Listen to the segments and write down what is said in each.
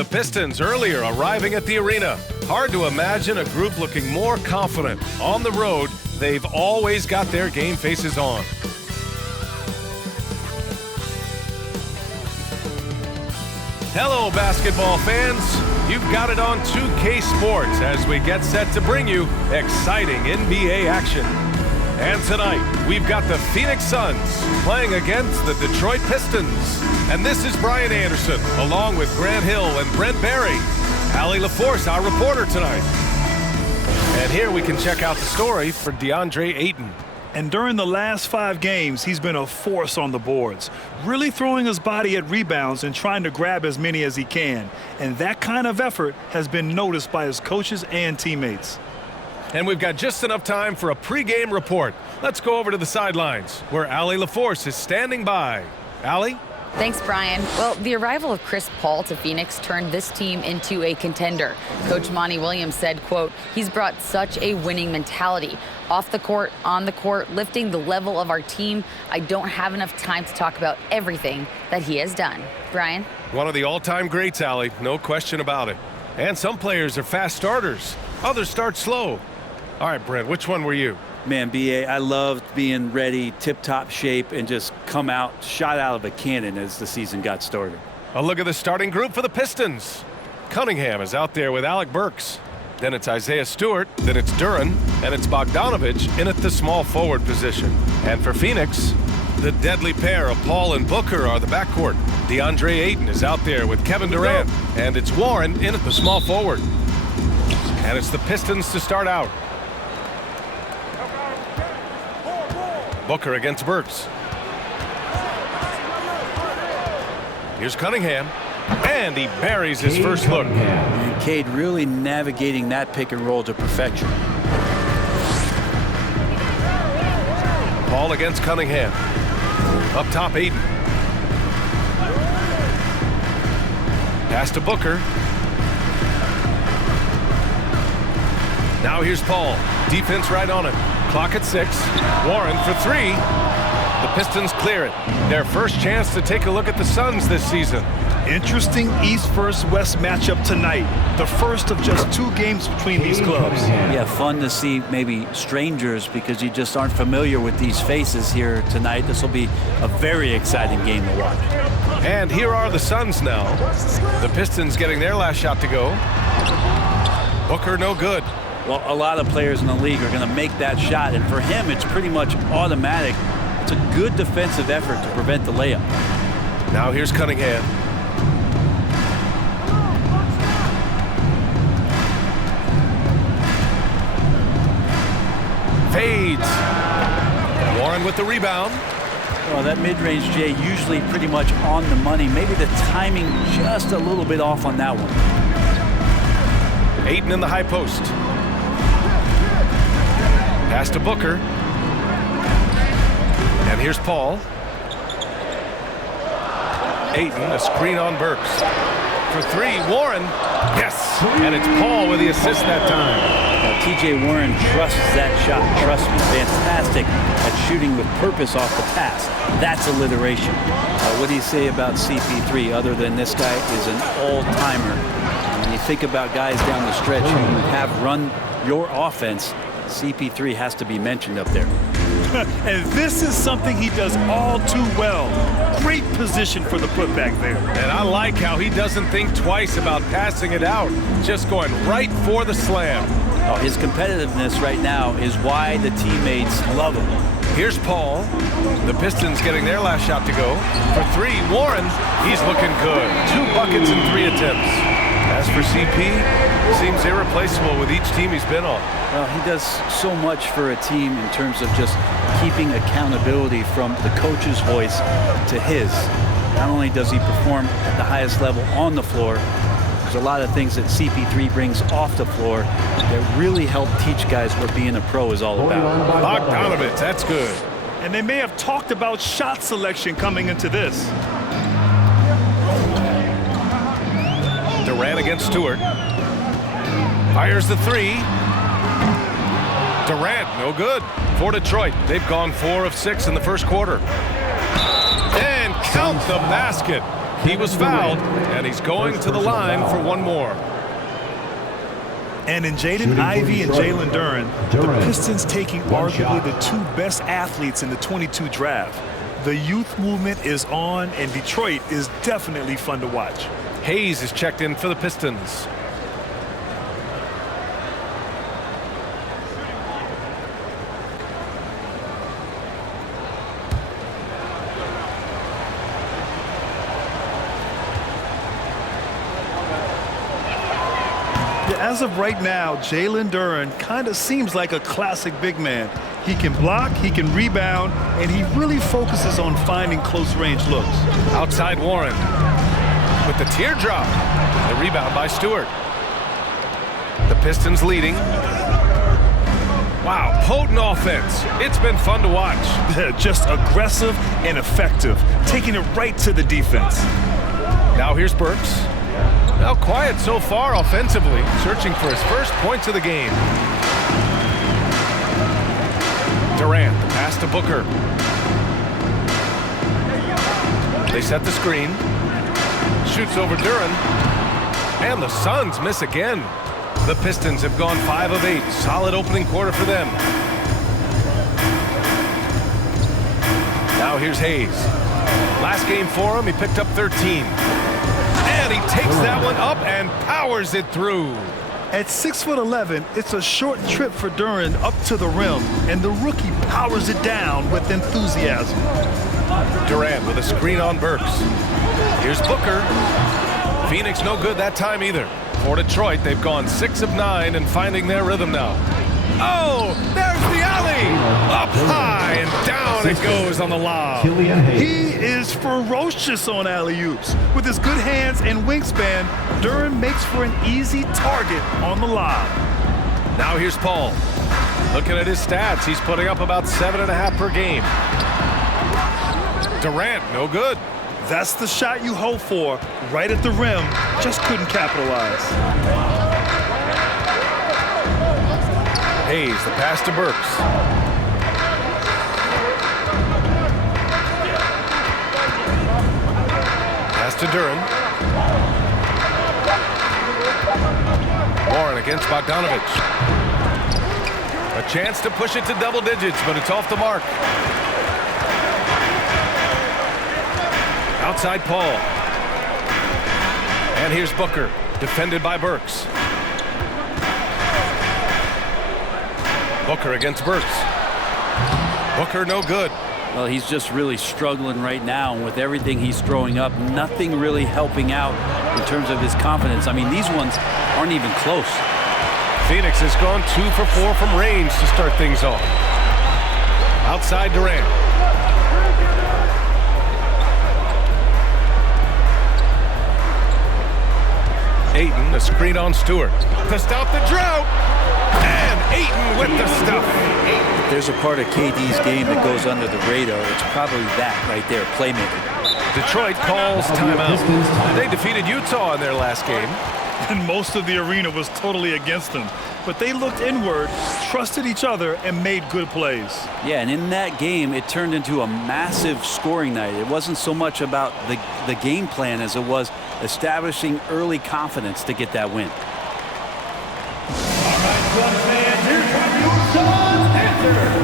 The Pistons earlier arriving at the arena. Hard to imagine a group looking more confident. On the road, they've always got their game faces on. Hello, basketball fans. You've got it on 2K Sports as we get set to bring you exciting NBA action. And tonight, we've got the Phoenix Suns playing against the Detroit Pistons. And this is Brian Anderson, along with Grant Hill and Brent Barry. Allie LaForce, our reporter tonight. And here we can check out the story for DeAndre Ayton. And during the last 5 games, he's been a force on the boards, really throwing his body at rebounds and trying to grab as many as he can. And that kind of effort has been noticed by his coaches and teammates. And we've got just enough time for a pregame report. Let's go over to the sidelines, where Allie LaForce is standing by. Allie? Thanks, Brian. Well, the arrival of Chris Paul to Phoenix turned this team into a contender. Coach Monty Williams said, quote, he's brought such a winning mentality. Off the court, on the court, lifting the level of our team. I don't have enough time to talk about everything that he has done. Brian? One of the all-time greats, Allie, no question about it. And some players are fast starters. Others start slow. All right, Brent, which one were you? Man, B.A., I loved being ready, tip-top shape, and just come out, shot out of a cannon as the season got started. A look at the starting group for the Pistons. Cunningham is out there with Alec Burks. Then it's Isaiah Stewart, then it's Duran, and it's Bogdanovich in at the small forward position. And for Phoenix, the deadly pair of Paul and Booker are the backcourt. DeAndre Ayton is out there with Kevin Durant, and it's Warren in at the small forward. And it's the Pistons to start out. Booker against Burks. Here's Cunningham, and he buries his first look. And Cade really navigating that pick and roll to perfection. Paul against Cunningham. Up top, Ayton. Pass to Booker. Now here's Paul. Defense right on it. Clock at 6. Warren for 3. The Pistons clear it. Their first chance to take a look at the Suns this season. Interesting East versus West matchup tonight. The first of just 2 games between these clubs. Yeah, fun to see maybe strangers because you just aren't familiar with these faces here tonight. This will be a very exciting game to watch. And here are the Suns now. The Pistons getting their last shot to go. Booker no good. Well, a lot of players in the league are going to make that shot, and for him, it's pretty much automatic. It's a good defensive effort to prevent the layup. Now here's Cunningham. Fades. Warren with the rebound. Well, that mid-range, Jay, usually pretty much on the money. Maybe the timing just a little bit off on that one. Ayton in the high post. Pass to Booker. And here's Paul. Ayton, a screen on Burks. For 3, Warren. Yes! And it's Paul with the assist that time. T.J. Warren trusts that shot. Trust me, fantastic at shooting with purpose off the pass. That's alliteration. What do you say about CP3 other than this guy is an all-timer? When you think about guys down the stretch who have run your offense, CP3 has to be mentioned up there. And this is something he does all too well. Great position for the putback there. And I like how he doesn't think twice about passing it out, just going right for the slam. Oh, his competitiveness right now is why the teammates love him. Here's Paul. The Pistons getting their last shot to go. For 3, Warren. He's looking good. 2 buckets in 3 attempts. As for CP, seems irreplaceable with each team he's been on. Well, he does so much for a team in terms of just keeping accountability from the coach's voice to his. Not only does he perform at the highest level on the floor, there's a lot of things that CP3 brings off the floor that really help teach guys what being a pro is all about. Bogdanovich, that's good. And they may have talked about shot selection coming into this. Durant against Stewart. Fires the 3. Durant, no good. For Detroit, they've gone 4 of 6 in the first quarter. And count the basket. He was fouled, and he's going to the line for one more. And in Jaden Ivey and Jalen Duren, the Pistons taking arguably the two best athletes in the 22 draft. The youth movement is on, and Detroit is definitely fun to watch. Hayes is checked in for the Pistons. As of right now, Jalen Duren kind of seems like a classic big man. He can block, he can rebound, and he really focuses on finding close-range looks. Outside Warren with the teardrop. The rebound by Stewart. The Pistons leading. Wow, potent offense. It's been fun to watch. Just aggressive and effective, taking it right to the defense. Now here's Burks. Now quiet so far offensively, searching for his first points of the game. Durant, the pass to Booker. They set the screen. Shoots over Duren. And the Suns miss again. The Pistons have gone 5 of 8. Solid opening quarter for them. Now here's Hayes. Last game for him, he picked up 13. And he takes that one up and powers it through. At 6'11", it's a short trip for Duren up to the rim, and the rookie powers it down with enthusiasm. Durant with a screen on Burks. Here's Booker. Phoenix no good that time either. For Detroit, they've gone 6 of 9 and finding their rhythm now. Oh, there's the alley! Up high and down it goes on the lob. He is ferocious on alley-oops. With his good hands and wingspan, Duren makes for an easy target on the lob. Now here's Paul. Looking at his stats, he's putting up about 7.5 per game. Durant, no good. That's the shot you hope for, right at the rim. Just couldn't capitalize. Hayes, the pass to Burks. Pass to Duren. Warren against Bogdanovich. A chance to push it to double digits, but it's off the mark. Outside Paul. And here's Booker, defended by Burks. Booker against Burks. Booker no good. Well, he's just really struggling right now, and with everything he's throwing up, nothing really helping out in terms of his confidence. I mean, these ones aren't even close. Phoenix has gone 2 for 4 from range to start things off. Outside Durant. Ayton, a screen on Stewart to stop the drought. And Ayton with the stuff. If there's a part of KD's game that goes under the radar, it's probably that right there, playmaking. Detroit calls timeout. They defeated Utah in their last game. And most of the arena was totally against them. But they looked inward, trusted each other, and made good plays. Yeah, and in that game, it turned into a massive scoring night. It wasn't so much about the game plan as it was establishing early confidence to get that win. All right, Suns fans, here comes your Suns answer.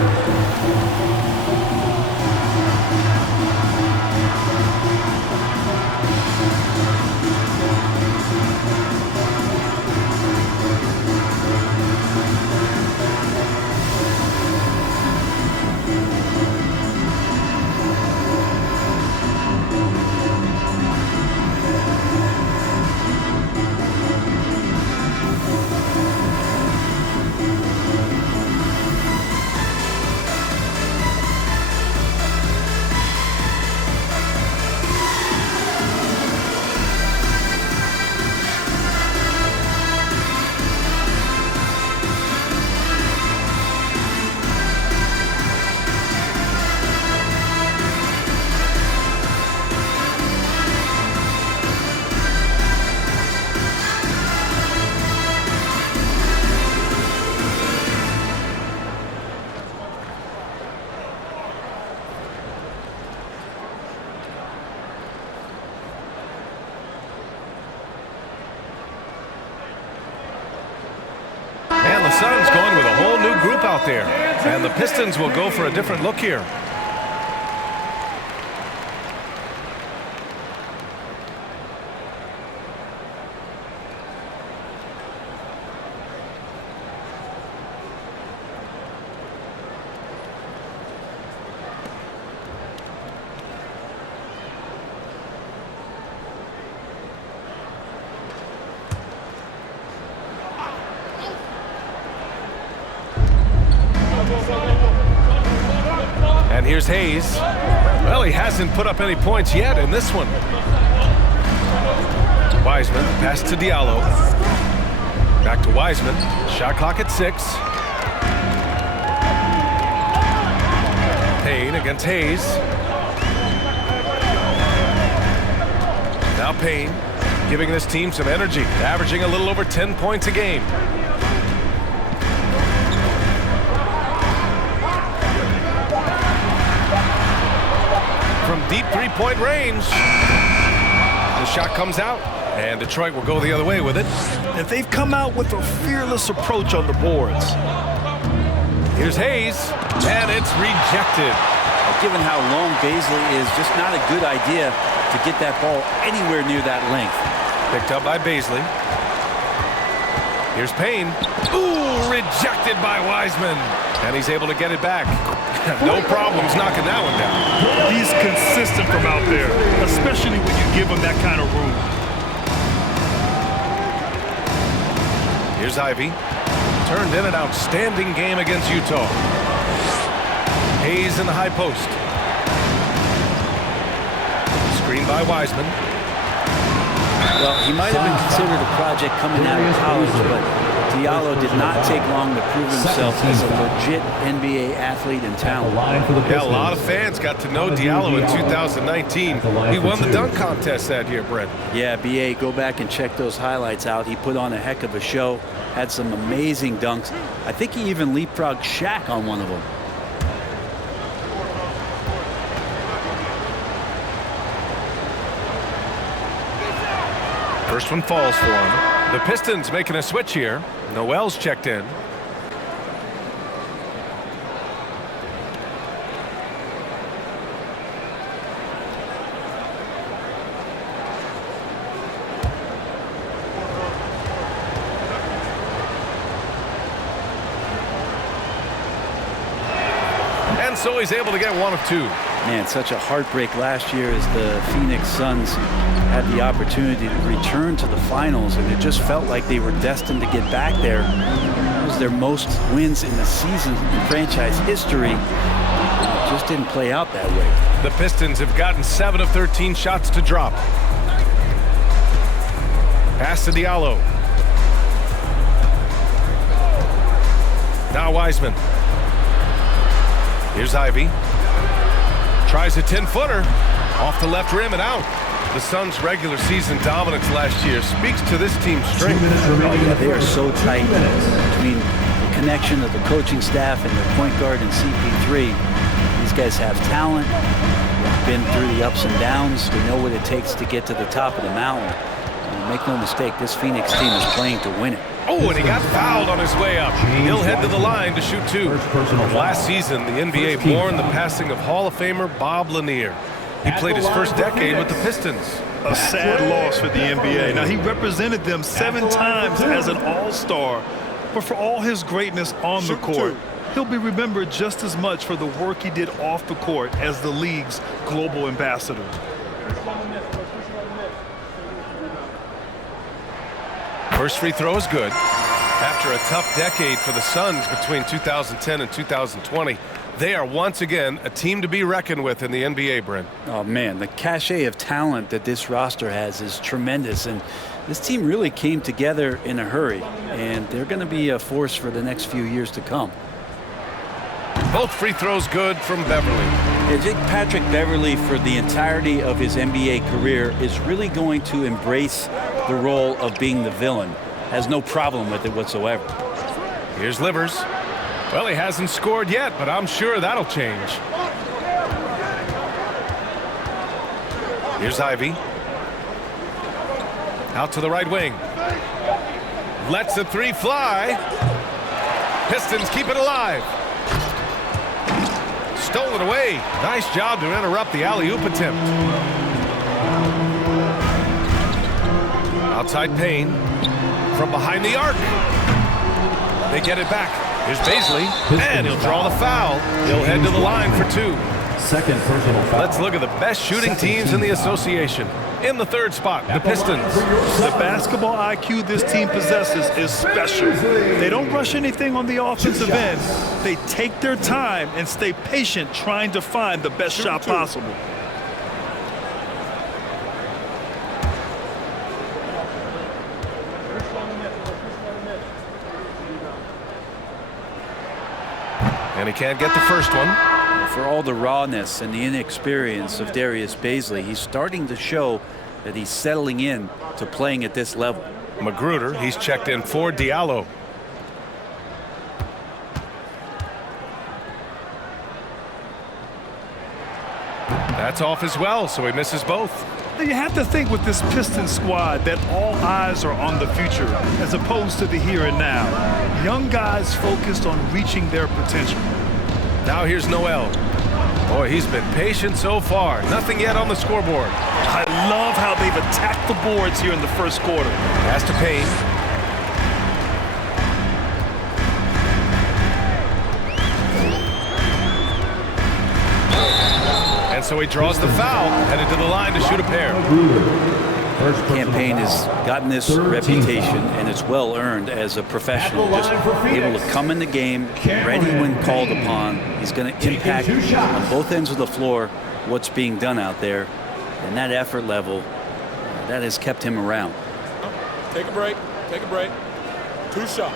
there. And the Pistons will go for a different look here. And here's Hayes. Well, he hasn't put up any points yet in this one. Wiseman, pass to Diallo. Back to Wiseman. Shot clock at 6. Payne against Hayes. Now Payne, giving this team some energy, averaging a little over 10 points a game. From deep three-point range. The shot comes out, and Detroit will go the other way with it. And they've come out with a fearless approach on the boards. Here's Hayes, and it's rejected. Given how long Baisley is, just not a good idea to get that ball anywhere near that length. Picked up by Baisley. Here's Payne. Ooh, rejected by Wiseman. And he's able to get it back. No problems knocking that one down. He's consistent from out there, especially when you give him that kind of room. Here's Ivy. Turned in an outstanding game against Utah. Hayes in the high post. Screen by Wiseman. Well, he might have been considered a project coming out of college, but Diallo did not take long to prove himself as a legit NBA athlete and talent. Yeah, a lot of fans got to know Diallo in 2019. He won the dunk contest that year, Brent. Yeah, BA, go back and check those highlights out. He put on a heck of a show, had some amazing dunks. I think he even leapfrogged Shaq on one of them. First one falls for him. The Pistons making a switch here. Noel's checked in. And so he's able to get one of two. Man, such a heartbreak last year as the Phoenix Suns had the opportunity to return to the finals, and it just felt like they were destined to get back there. It was their most wins in the season in franchise history. It just didn't play out that way. The Pistons have gotten 7 of 13 shots to drop. Pass to Diallo. Now Wiseman. Here's Ivy. Tries a 10-footer off the left rim and out. The Suns' regular season dominance last year speaks to this team's strength. Yeah, they are so tight between the connection of the coaching staff and their point guard and CP3. These guys have talent. They've been through the ups and downs. They know what it takes to get to the top of the mountain. And make no mistake, this Phoenix team is playing to win it. Oh, and he got fouled on his way up. He'll head to the line to shoot 2. Last season, the NBA mourned the passing of Hall of Famer Bob Lanier. He played his first decade with the Pistons. A sad loss for the NBA. Now, he represented them 7 times as an all-star, but for all his greatness on the court, he'll be remembered just as much for the work he did off the court as the league's global ambassador. First free throw is good. After a tough decade for the Suns between 2010 and 2020, they are once again a team to be reckoned with in the NBA, Brent. Oh, man, the cachet of talent that this roster has is tremendous, and this team really came together in a hurry, and they're going to be a force for the next few years to come. Both free throws good from Beverly. I think Patrick Beverly, for the entirety of his NBA career, is really going to embrace the role of being the villain. Has no problem with it whatsoever. Here's Livers. Well, he hasn't scored yet, but I'm sure that'll change. Here's Ivy. Out to the right wing. Lets the 3 fly. Pistons keep it alive. stolen away. Nice job to interrupt the alley-oop attempt. Outside Payne. From behind the arc. They get it back. Here's Baisley, and he'll draw the foul. He'll head to the line for 2. Second personal foul. Let's look at the best shooting teams in the association. In the 3rd spot, the Pistons. The basketball IQ this team possesses is special. They don't rush anything on the offensive end. They take their time and stay patient trying to find the best shot possible. And he can't get the first one. For all the rawness and the inexperience of Darius Baisley, he's starting to show that he's settling in to playing at this level. Magruder, he's checked in for Diallo. That's off as well, so he misses both. You have to think with this Pistons squad that all eyes are on the future as opposed to the here and now. Young guys focused on reaching their potential. Now here's Noel. Boy, he's been patient so far. Nothing yet on the scoreboard. I love how they've attacked the boards here in the first quarter. Pass to Payne. And so he draws the foul, headed to the line to shoot a pair. Campaign has gotten this reputation, and it's well earned as a professional. Just able to come in the game, ready when called upon. He's going to impact on both ends of the floor what's being done out there. And that effort level, that has kept him around. Take a break. Take a break. 2 shots.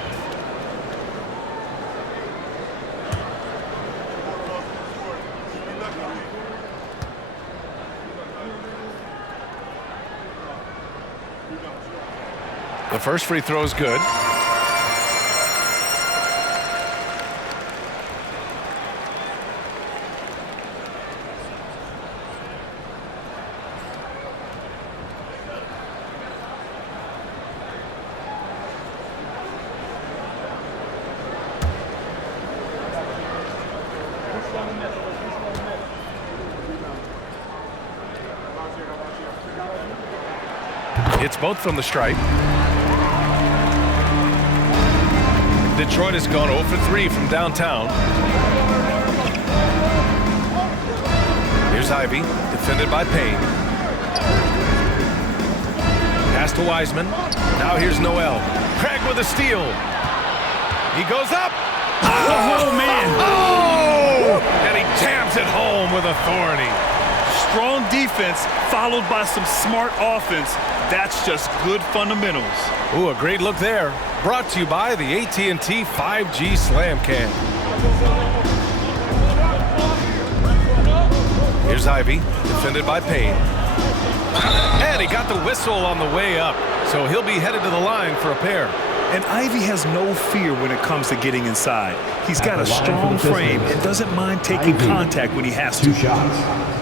The first free throw is good. It's both from the stripe. Detroit has gone 0 for 3 from downtown. Here's Ivy, defended by Payne. Pass to Wiseman. Now here's Noel. Craig with a steal. He goes up. Oh, man. Oh! And he jams it home with authority. Strong defense followed by some smart offense. That's just good fundamentals. Ooh, a great look there. Brought to you by the AT&T 5G Slam Cam. Here's Ivy, defended by Payne. And he got the whistle on the way up, so he'll be headed to the line for a pair. And Ivy has no fear when it comes to getting inside. He's got a strong frame and doesn't mind taking contact when he has to. 2 shots.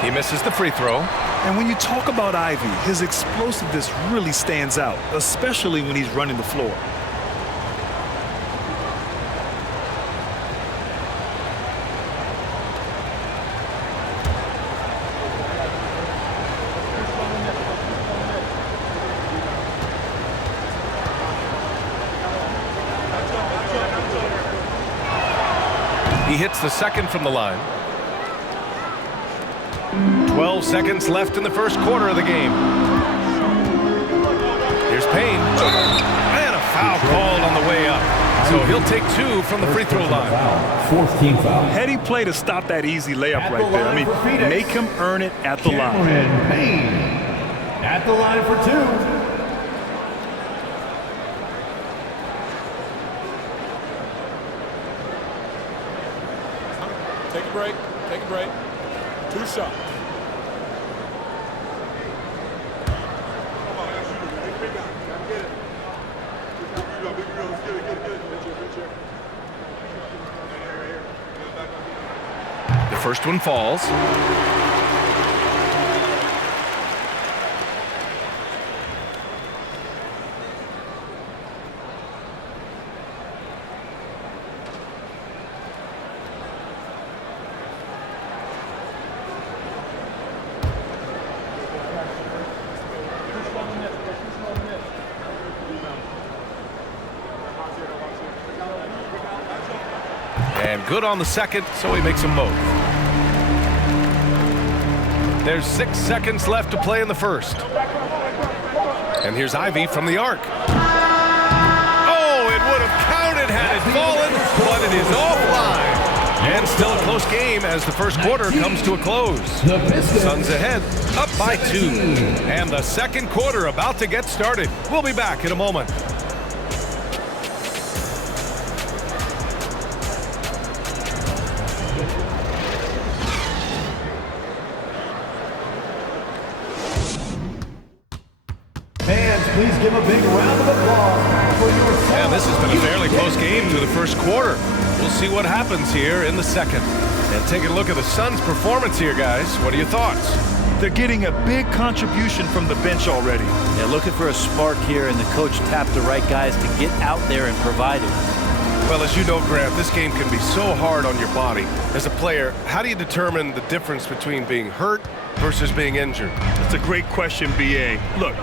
He misses the free throw. And when you talk about Ivy, his explosiveness really stands out, especially when he's running the floor. He hits the second from the line. 12 seconds left in the first quarter of the game. Here's Payne. And a foul called on the way up. So he'll take 2 from the free throw line. 4th team foul. Heady play to stop that easy layup right there. I mean, make him earn it at the line. Cameron Payne at the line for 2. Take a break. Take a break. 2 shots. The first one falls. And good on the second, so he makes them both. There's 6 seconds left to play in the first. And here's Ivy from the arc. Oh, it would have counted had it fallen, but it is offline. And still a close game as the first quarter comes to a close. Suns ahead, up by 2. And the second quarter about to get started. We'll be back in a moment. Please give a big round of applause for your... And this has been a fairly close game through the first quarter. We'll see what happens here in the second. And take a look at the Suns' performance here, guys. What are your thoughts? They're getting a big contribution from the bench already. They're looking for a spark here, and the coach tapped the right guys to get out there and provide it. Well, as you know, Grant, this game can be so hard on your body. As a player, how do you determine the difference between being hurt versus being injured? That's a great question, B.A. Look,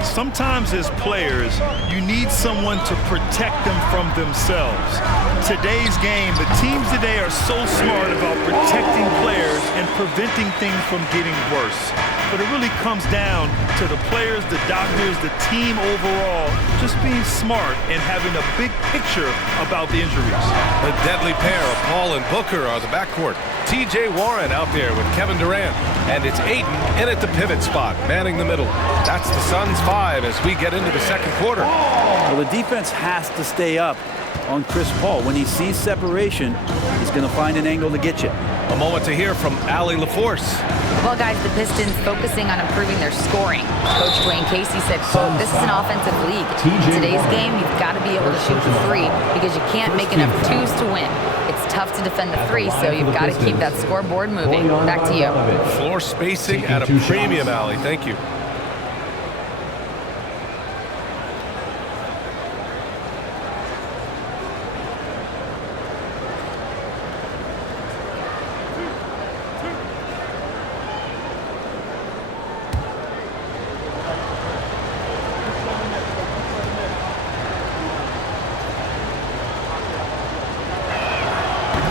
sometimes as players, you need someone to protect them from themselves. Today's game, the teams today are so smart about protecting players and preventing things from getting worse. But it really comes down to the players, the doctors, the team overall, just being smart and having a big picture about the injuries. The deadly pair of Paul and Booker are the backcourt. T.J. Warren out there with Kevin Durant. And it's Ayton in at the pivot spot, manning the middle. That's the Suns' 5 as we get into the second quarter. Well, the defense has to stay up on Chris Paul. When he sees separation, he's going to find an angle to get you. A moment to hear from Allie LaForce. Well, guys, the Pistons focusing on improving their scoring. Coach Dwayne Casey said, quote, "This is an offensive league. In today's game, you've got to be able to shoot the 3 because you can't make enough 2s to win. It's tough to defend the 3, so you've got to keep that scoreboard moving." Back to you. Floor spacing at a premium, Allie. Thank you.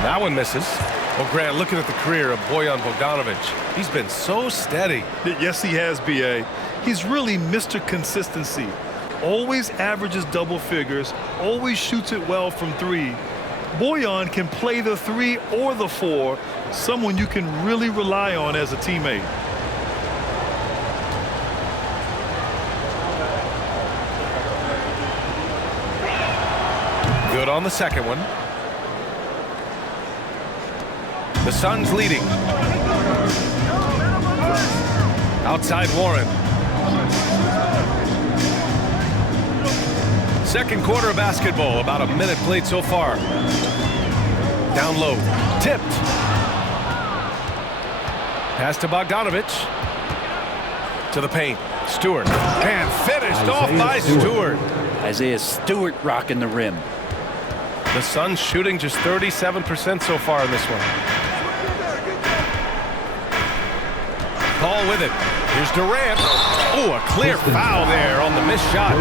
That one misses. Well, Grant, looking at the career of Bojan Bogdanovic, he's been so steady. Yes, he has, B.A. He's really Mr. Consistency. Always averages double figures, always shoots it well from 3. Bojan can play the 3 or the 4, someone you can really rely on as a teammate. Good on the second one. The Suns leading. Outside Warren. Second quarter of basketball, about a minute played so far. Down low, tipped. Pass to Bogdanovic. To the paint, Stewart. And finished off by Stewart. Isaiah Stewart rocking the rim. The Suns shooting just 37% so far in this one. Paul with it. Here's Durant. Oh, a clear foul there on the missed shot.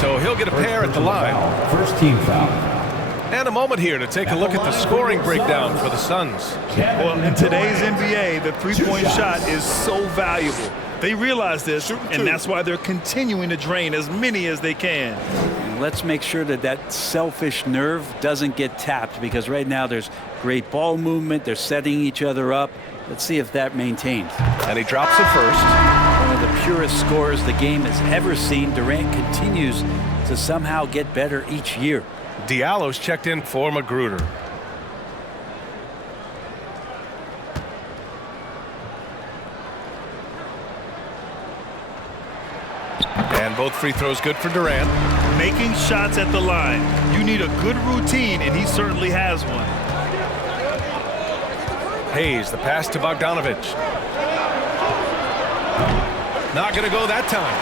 So he'll get a pair at the line. First team foul. And a moment here to take a look at the scoring breakdown for the Suns. Well, in today's NBA, the three-point shot is so valuable. They realize this, and that's why they're continuing to drain as many as they can. And let's make sure that that selfish nerve doesn't get tapped, because right now there's great ball movement. They're setting each other up. Let's see if that maintains. And he drops it first. One of the purest scorers the game has ever seen. Durant continues to somehow get better each year. Diallo's checked in for Magruder. And both free throws good for Durant. Making shots at the line. You need a good routine, and he certainly has one. Hayes, the pass to Bogdanovich. Not going to go that time.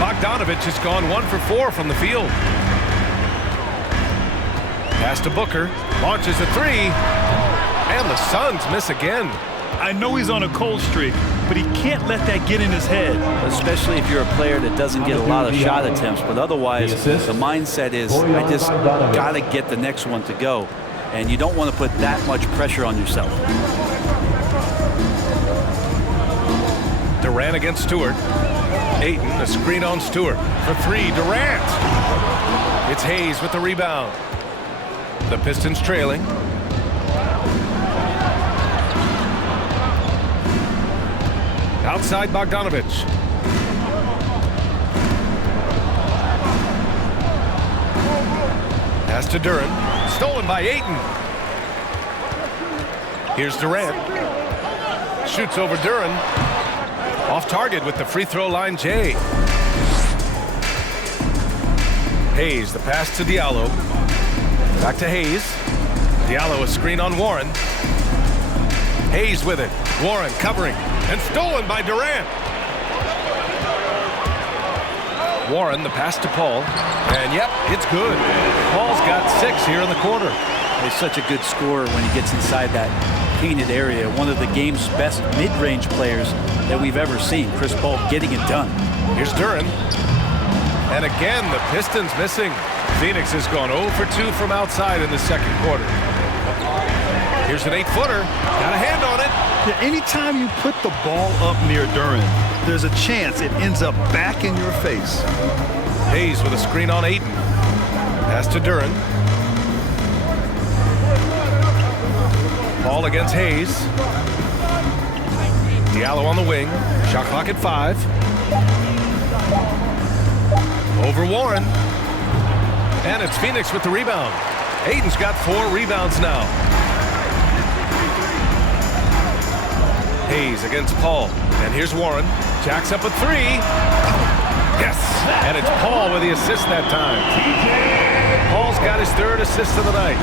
Bogdanovich has gone 1 for 4 from the field. Pass to Booker. Launches a 3. And the Suns miss again. I know he's on a cold streak, but he can't let that get in his head. Especially if you're a player that doesn't get a lot of shot attempts. But otherwise, the mindset is, I just got to get the next one to go. And you don't want to put that much pressure on yourself. Durant against Stewart. Ayton, a screen on Stewart. For 3, Durant. It's Hayes with the rebound. The Pistons trailing. Outside Bogdanovich. Pass to Duran. Stolen by Ayton. Here's Durant. Shoots over Duran. Off target with the free throw line, Jay. Hayes, the pass to Diallo. Back to Hayes. Diallo, a screen on Warren. Hayes with it. Warren covering. And stolen by Durant. Warren, the pass to Paul. And yep, it's good. Paul's got 6 here in the quarter. He's such a good scorer when he gets inside that painted area. One of the game's best mid-range players that we've ever seen. Chris Paul getting it done. Here's Duran. And again, the Pistons missing. Phoenix has gone 0 for 2 from outside in the second quarter. Here's an 8-footer. Got a hand on it. Yeah, anytime you put the ball up near Duran, there's a chance it ends up back in your face. Hayes with a screen on Ayton. Pass to Duran. Paul against Hayes. Diallo on the wing. Shot clock at 5. Over Warren. And it's Phoenix with the rebound. Ayton's got 4 rebounds now. Hayes against Paul. And here's Warren. Jacks up a 3. Yes. And it's Paul with the assist that time. Paul's got his 3rd assist of the night.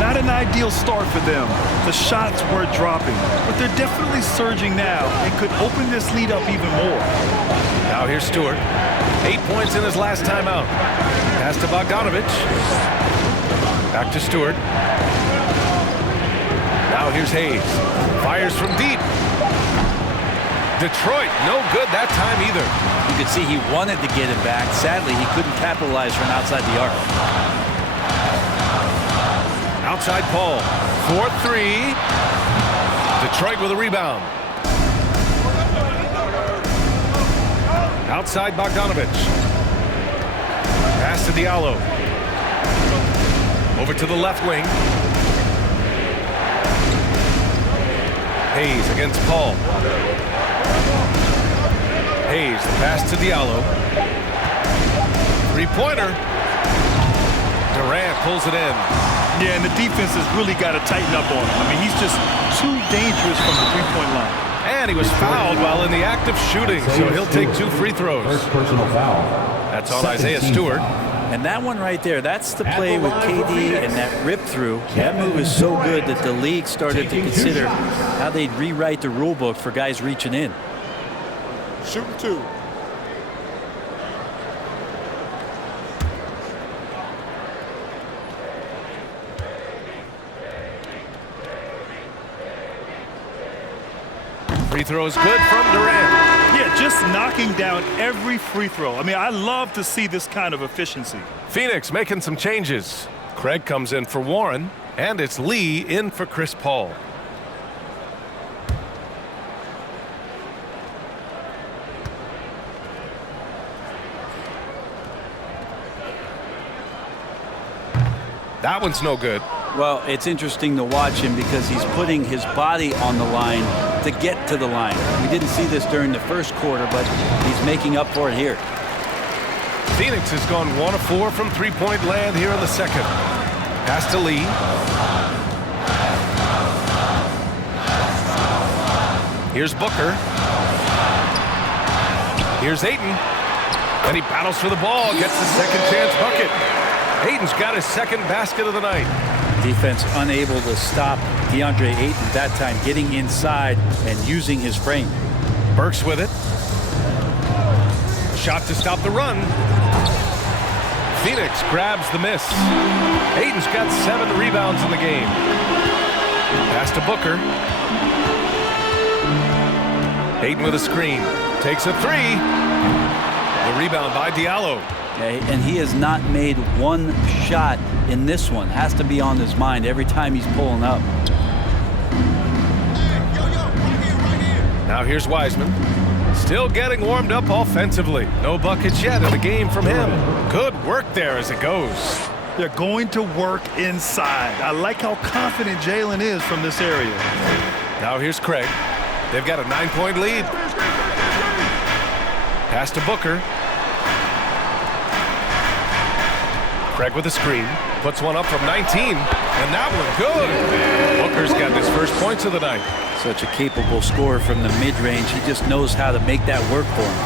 Not an ideal start for them. The shots were dropping, but they're definitely surging now and could open this lead up even more. Now here's Stewart. 8 points in his last timeout. Pass to Bogdanovich. Back to Stewart. Now here's Hayes. Fires from deep. Detroit, no good that time either. You could see he wanted to get it back. Sadly, he couldn't capitalize from outside the arc. Outside Paul. 4-3. Detroit with a rebound. Outside Bogdanovich. Pass to Diallo. Over to the left wing. Hayes against Paul. Hayes, the pass to Diallo. 3-pointer. Durant pulls it in. Yeah, and the defense has really got to tighten up on him. I mean, he's just too dangerous from the three-point line. And he was fouled while in the act of shooting, so he'll take 2 free throws. First personal foul. That's on Isaiah Stewart. And that one right there, that's the play with KD and that rip through. That move is so good that the league started to consider how they'd rewrite the rule book for guys reaching in. Shooting 2. Free throw is good from Durant. Yeah, just knocking down every free throw. I mean, I love to see this kind of efficiency. Phoenix making some changes. Craig comes in for Warren, and it's Lee in for Chris Paul. That one's no good. Well, it's interesting to watch him because he's putting his body on the line to get to the line. We didn't see this during the first quarter, but he's making up for it here. Phoenix has gone 1 of 4 from three-point land here in the second. Pass to Lee. Here's Booker. Here's Ayton. And he battles for the ball, gets the second chance bucket. Ayton's got his second basket of the night. Defense unable to stop DeAndre Ayton that time, getting inside and using his frame. Burks with it. Shot to stop the run. Phoenix grabs the miss. Ayton's got 7 rebounds in the game. Pass to Booker. Ayton with a screen. Takes a 3. The rebound by Diallo. And he has not made one shot in this one. Has to be on his mind every time he's pulling up. Now here's Wiseman. Still getting warmed up offensively. No buckets yet in the game from him. Good work there as it goes. They're going to work inside. I like how confident Jalen is from this area. Now here's Craig. They've got a 9-point lead. Pass to Booker. Craig with a screen. Puts one up from 19. And that one good. Booker's got his first points of the night. Such a capable scorer from the mid-range. He just knows how to make that work for him.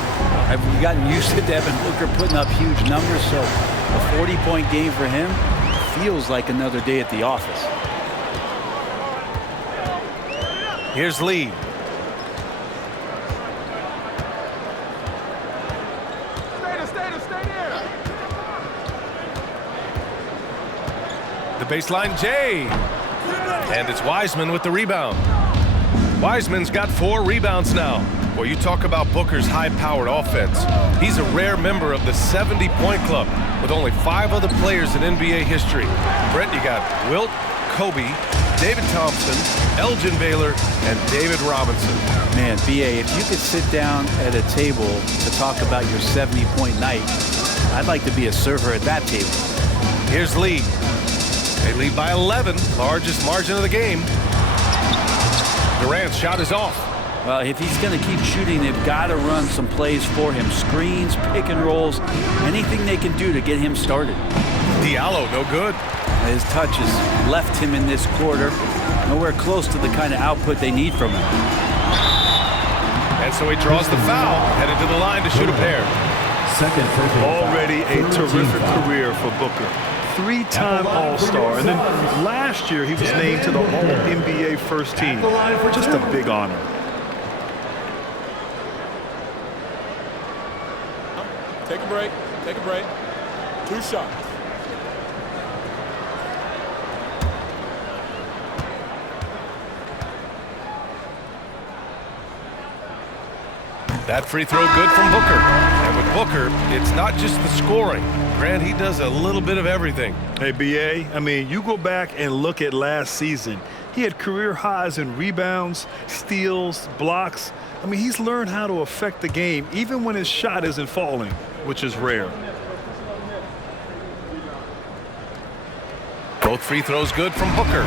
I've gotten used to Devin Booker putting up huge numbers, so a 40-point game for him feels like another day at the office. Here's Lee. The baseline J. And it's Wiseman with the rebound. Wiseman's got 4 rebounds now. Well, you talk about Booker's high-powered offense. He's a rare member of the 70-point club with only 5 other players in NBA history. Brent, you got Wilt, Kobe, David Thompson, Elgin Baylor, and David Robinson. Man, B.A., if you could sit down at a table to talk about your 70-point night, I'd like to be a server at that table. Here's Lee. They lead by 11, largest margin of the game. Durant's shot is off. Well, if he's going to keep shooting, they've got to run some plays for him. Screens, pick and rolls, anything they can do to get him started. Diallo, no good. His touch has left him in this quarter. Nowhere close to the kind of output they need from him. And so he draws the foul, headed to the line to shoot a pair. Already a terrific career for Booker. 3-time All-Star, and then last year he was named to the All-NBA first team. Just a big honor. Take a break. Take a break. 2 shots. That free throw good from Booker. And with Booker, it's not just the scoring. Grant, he does a little bit of everything. Hey, B.A., I mean, you go back and look at last season. He had career highs in rebounds, steals, blocks. I mean, he's learned how to affect the game even when his shot isn't falling, which is rare. Both free throws good from Booker.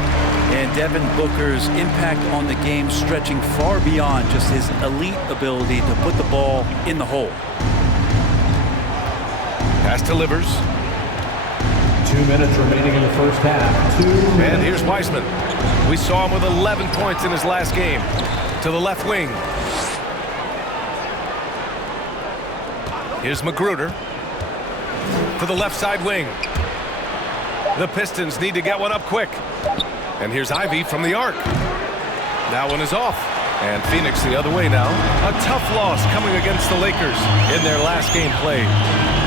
And Devin Booker's impact on the game stretching far beyond just his elite ability to put the ball in the hole. Pass delivers. 2 minutes remaining in the first half. 2 minutes. And here's Wiseman. We saw him with 11 points in his last game. To the left wing. Here's Magruder. To the left side wing. The Pistons need to get one up quick. And here's Ivy from the arc. That one is off. And Phoenix the other way now. A tough loss coming against the Lakers in their last game played.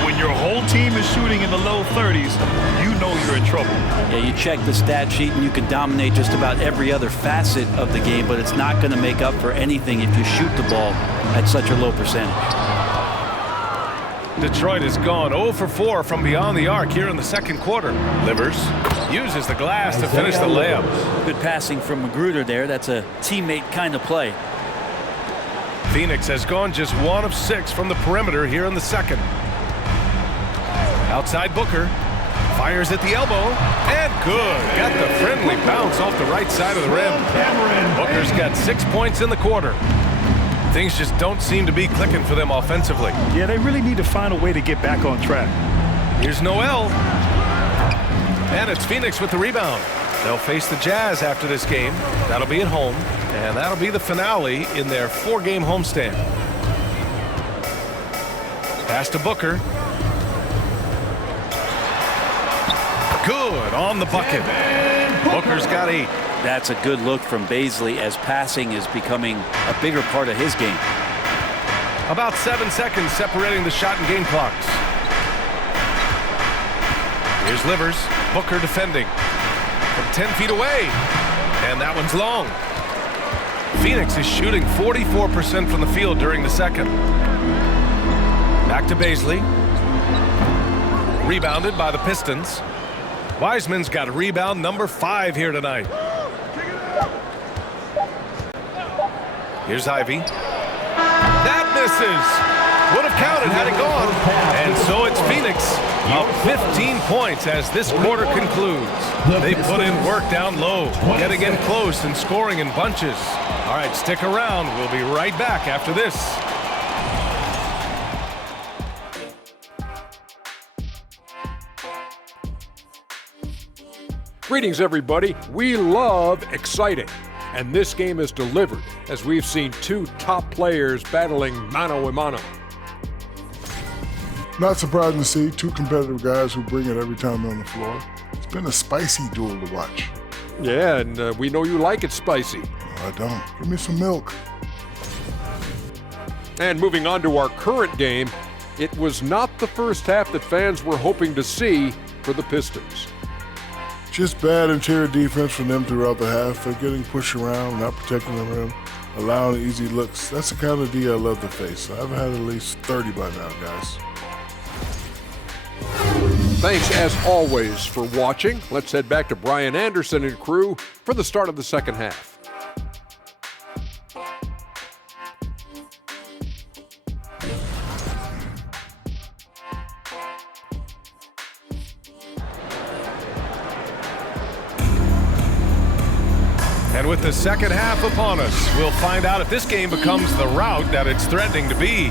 When your whole team is shooting in the low 30s, you know you're in trouble. Yeah, you check the stat sheet and you can dominate just about every other facet of the game, but it's not going to make up for anything if you shoot the ball at such a low percentage. Detroit has gone 0 for 4 from beyond the arc here in the second quarter. Livers uses the glass to finish the layup. Good passing from Magruder there. That's a teammate kind of play. Phoenix has gone just 1 of 6 from the perimeter here in the second. Outside Booker. Fires at the elbow. And good. Got the friendly bounce off the right side of the rim. Booker's got 6 points in the quarter. Things just don't seem to be clicking for them offensively. Yeah, they really need to find a way to get back on track. Here's Noel. And it's Phoenix with the rebound. They'll face the Jazz after this game. That'll be at home. And that'll be the finale in their 4-game homestand. Pass to Booker. Good on the bucket. Booker's got 8. That's a good look from Baisley as passing is becoming a bigger part of his game. About 7 seconds separating the shot and game clocks. Here's Livers. Booker defending from 10 feet away. And that one's long. Phoenix is shooting 44% from the field during the second. Back to Baisley. Rebounded by the Pistons. Wiseman's got rebound number 5 here tonight. Here's Ivy. That misses. Would have counted had it gone. And so it's Phoenix up 15 points as this quarter concludes. They put in work down low, getting in close and scoring in bunches. All right, stick around. We'll be right back after this. Greetings, everybody. We love exciting, and this game is delivered as we've seen 2 top players battling mano a mano. Not surprising to see 2 competitive guys who bring it every time they're on the floor. It's been a spicy duel to watch. Yeah, and we know you like it spicy. No, I don't. Give me some milk. And moving on to our current game, it was not the first half that fans were hoping to see for the Pistons. Just bad interior defense from them throughout the half. They're getting pushed around, not protecting the rim, allowing easy looks. That's the kind of D I love to face. I've had at least 30 by now, guys. Thanks, as always, for watching. Let's head back to Brian Anderson and crew for the start of the second half. And with the second half upon us, we'll find out if this game becomes the rout that it's threatening to be.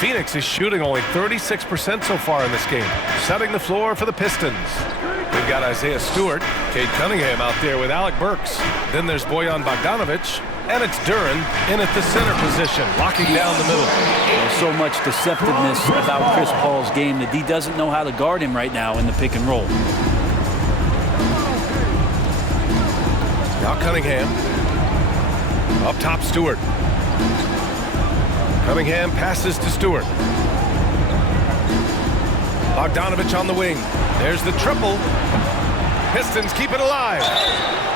Phoenix is shooting only 36% so far in this game, setting the floor for the Pistons. We've got Isaiah Stewart, Cade Cunningham out there with Alec Burks. Then there's Bojan Bogdanovic, and it's Duren in at the center position, locking down the middle. There's so much deceptiveness about Chris Paul's game that he doesn't know how to guard him right now in the pick and roll. Now Cunningham. Up top, Stewart. Cunningham passes to Stewart. Bogdanovic on the wing. There's the triple. Pistons keep it alive.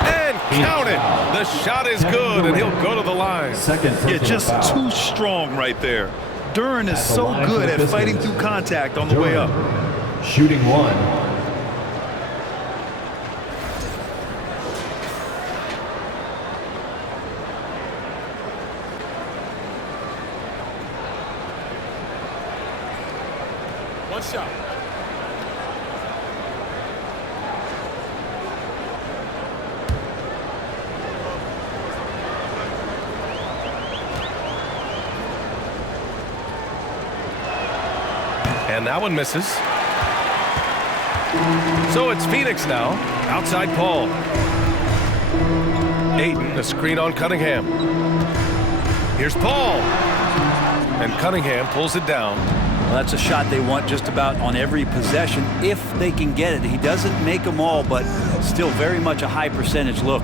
And count it. The shot is good, and he'll go to the line. Yeah, just too strong right there. Duren is so good at fighting through contact on the way up. Shooting 1. One shot. And that one misses. So it's Phoenix now. Outside Paul. Ayton, a screen on Cunningham. Here's Paul. And Cunningham pulls it down. Well, that's a shot they want just about on every possession if they can get it. He doesn't make them all, but still very much a high percentage look.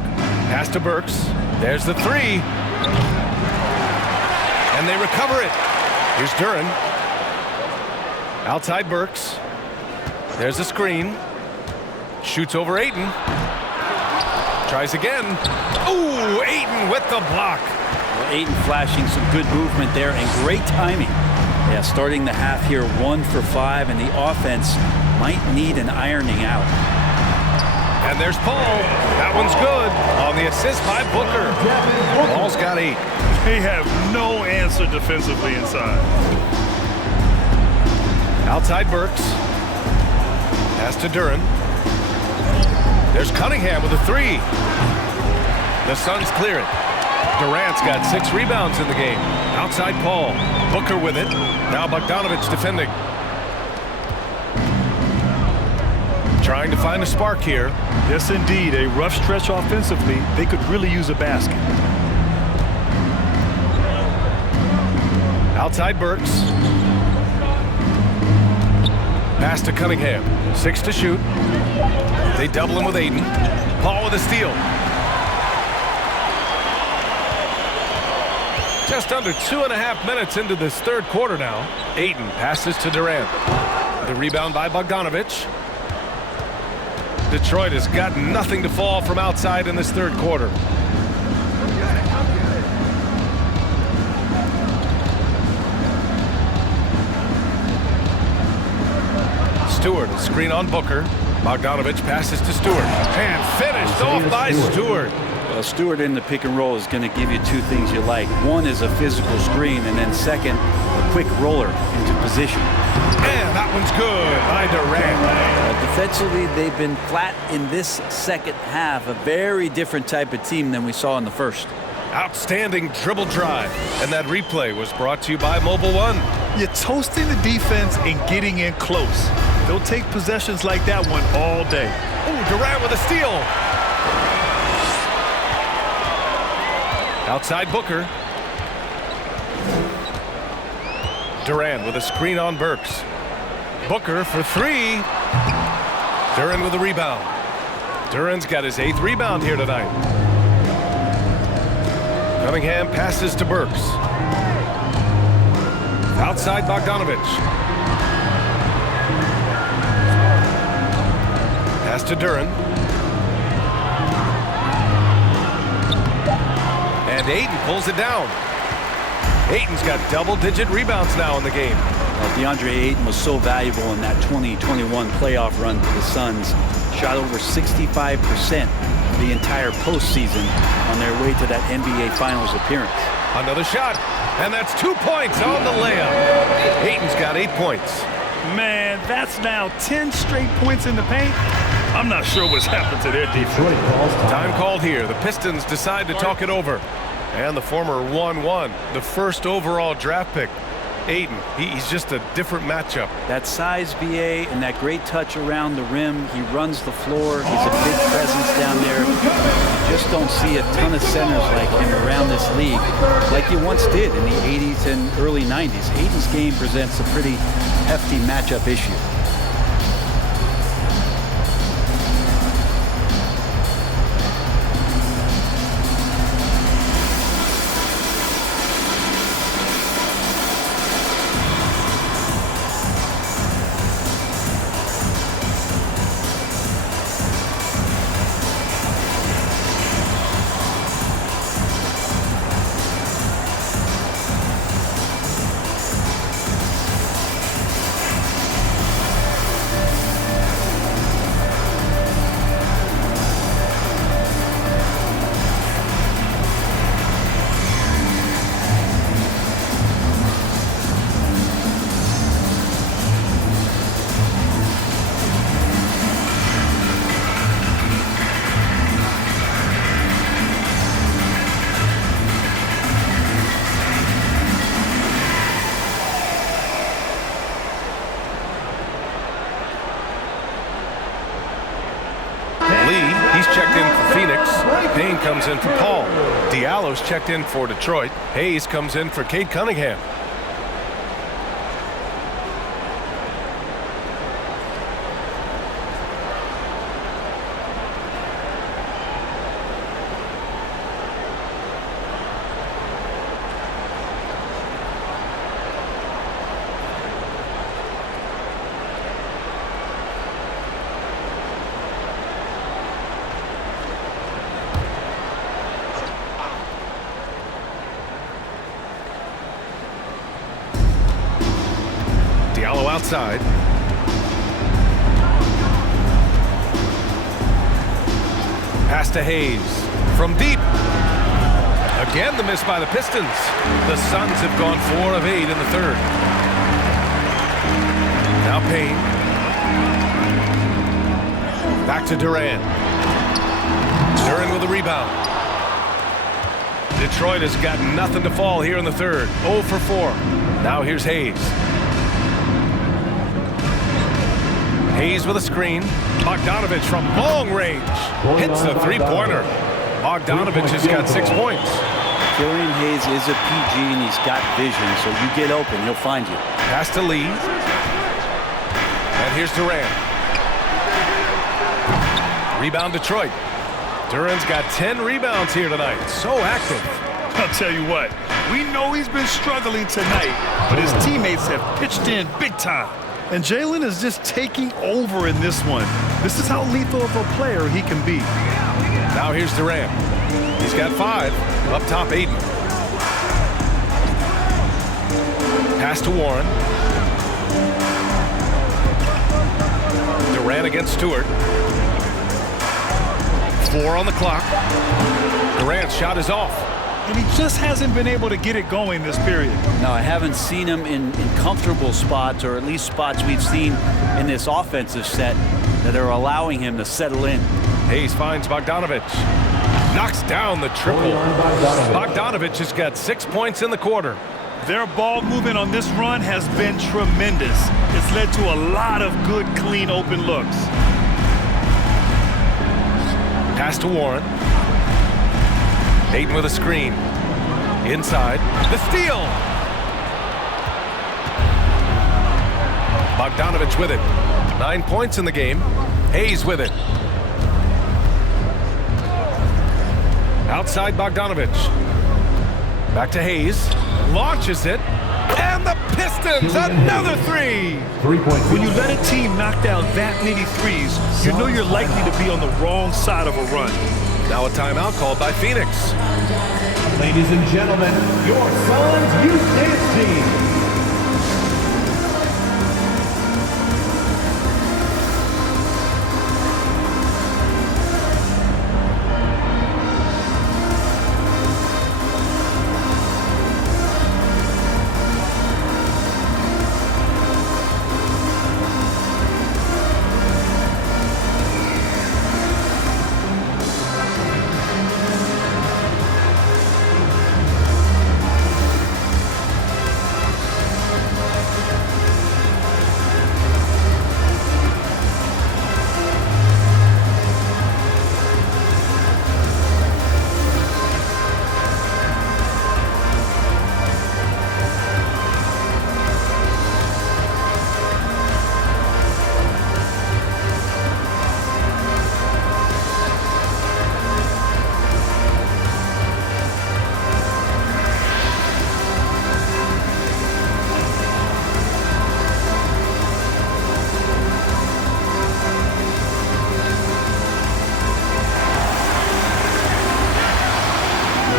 Pass to Burks. There's the 3. And they recover it. Here's Duren. Outside Burks. There's a screen. Shoots over Ayton. Tries again. Ooh, Ayton with the block. Well, Ayton flashing some good movement there and great timing. Yeah, starting the half here 1 for 5, and the offense might need an ironing out. And there's Paul. That one's good on the assist by Booker. Paul's got 8. They have no answer defensively inside. Outside Burks. Pass to Duren. There's Cunningham with a 3. The Suns clear it. Durant's got 6 rebounds in the game. Outside Paul. Booker with it. Now Bogdanovic defending. trying to find a spark here. Yes, indeed. A rough stretch offensively. They could really use a basket. Outside Burks. Pass to Cunningham. 6 to shoot. They double him with Ayton. Paul with a steal. Just under 2.5 minutes into this third quarter now. Ayton passes to Durant. The rebound by Bogdanovich. Detroit has got nothing to fall from outside in this third quarter. Stewart, a screen on Booker. Bogdanovich passes to Stewart. And finished off by Stewart. Well, Stewart in the pick and roll is going to give you two things you like. One is a physical screen, and then second, a quick roller into position. And that one's good by Durant. Defensively, they've been flat in this second half. A very different type of team than we saw in the first. Outstanding dribble drive. And that replay was brought to you by Mobile One. You're toasting the defense and getting in close. They'll take possessions like that one all day. Ooh, Durant with a steal. Outside Booker. Durant with a screen on Burks. Booker for 3. Duran with a rebound. Duran's got his 8th rebound here tonight. Cunningham passes to Burks. Outside Bogdanovich. Pass to Duran. And Ayton pulls it down. Ayton's got double-digit rebounds now in the game. DeAndre Ayton was so valuable in that 2021 playoff run to the Suns. Shot over 65% the entire postseason on their way to that NBA Finals appearance. Another shot, and that's 2 points on the layup. Ayton's got 8 points. Man, that's now 10 straight points in the paint. I'm not sure what's happened to their defense. Time called here. The Pistons decide to talk it over. And the former 1-1, the first overall draft pick, Ayton, he's just a different matchup. That size, BA, and that great touch around the rim. He runs the floor. He's a big presence down there. You just don't see a ton of centers like him around this league like you once did in the 80s and early 90s. Ayton's game presents a pretty hefty matchup issue. He's checked in for Phoenix. Payne comes in for Paul. Diallo's checked in for Detroit. Hayes comes in for Cade Cunningham. Diallo outside. Pass to Hayes. From deep. Again, the miss by the Pistons. The Suns have gone 4 of 8 in the third. Now Payne. Back to Durant. Duran with the rebound. Detroit has got nothing to fall here in the third. 0 for 4. Now here's Hayes. Hayes with a screen. Bogdanovich from long range hits a three-pointer. Bogdanovich has got 6 points. Killian Hayes is a PG and he's got vision, so you get open, he'll find you. Pass to Lee. And here's Durant. Rebound Detroit. Duran's got 10 rebounds here tonight. So active. I'll tell you what, we know he's been struggling tonight, but his teammates have pitched in big time. And Jalen is just taking over in this one. This is how lethal of a player he can be. Now here's Durant. He's got 5. Up top, Aiden. Pass to Warren. Durant against Stewart. 4 on the clock. Durant's shot is off. And he just hasn't been able to get it going this period. No, I haven't seen him in comfortable spots, or at least spots we've seen in this offensive set that are allowing him to settle in. Hayes finds Bogdanovich. Knocks down the triple. Bogdanovich has got 6 points in the quarter. Their ball movement on this run has been tremendous. It's led to a lot of good, clean, open looks. Pass to Warren. Aiden with a screen. Inside. The steal. Bogdanovich with it. 9 points in the game. Hayes with it. Outside Bogdanovich. Back to Hayes. Launches it. And the Pistons, another 3. 3 points. When you let a team knock down that many threes, you know you're likely to be on the wrong side of a run. Now a timeout called by Phoenix. Ladies and gentlemen, your Suns Youth Dance Team.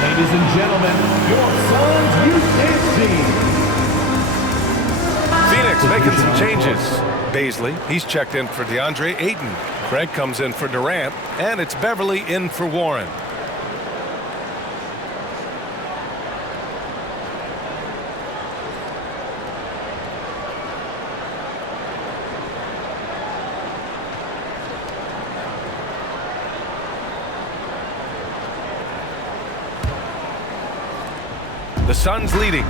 Ladies and gentlemen, your Suns Youth Dance Team. Phoenix making some changes. Baisley, he's checked in for DeAndre Ayton. Craig comes in for Durant, and it's Beverly in for Warren. The Suns leading.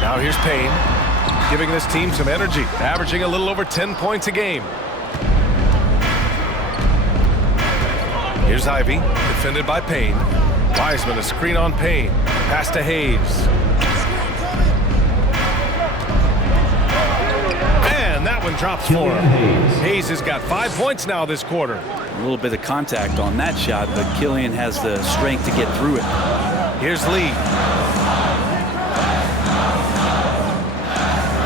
Now here's Payne, giving this team some energy, averaging a little over 10 points a game. Here's Ivy, defended by Payne. Wiseman, a screen on Payne. Pass to Hayes. And that one drops for him. Hayes has got 5 points now this quarter. A little bit of contact on that shot, but Killian has the strength to get through it. Here's Lee.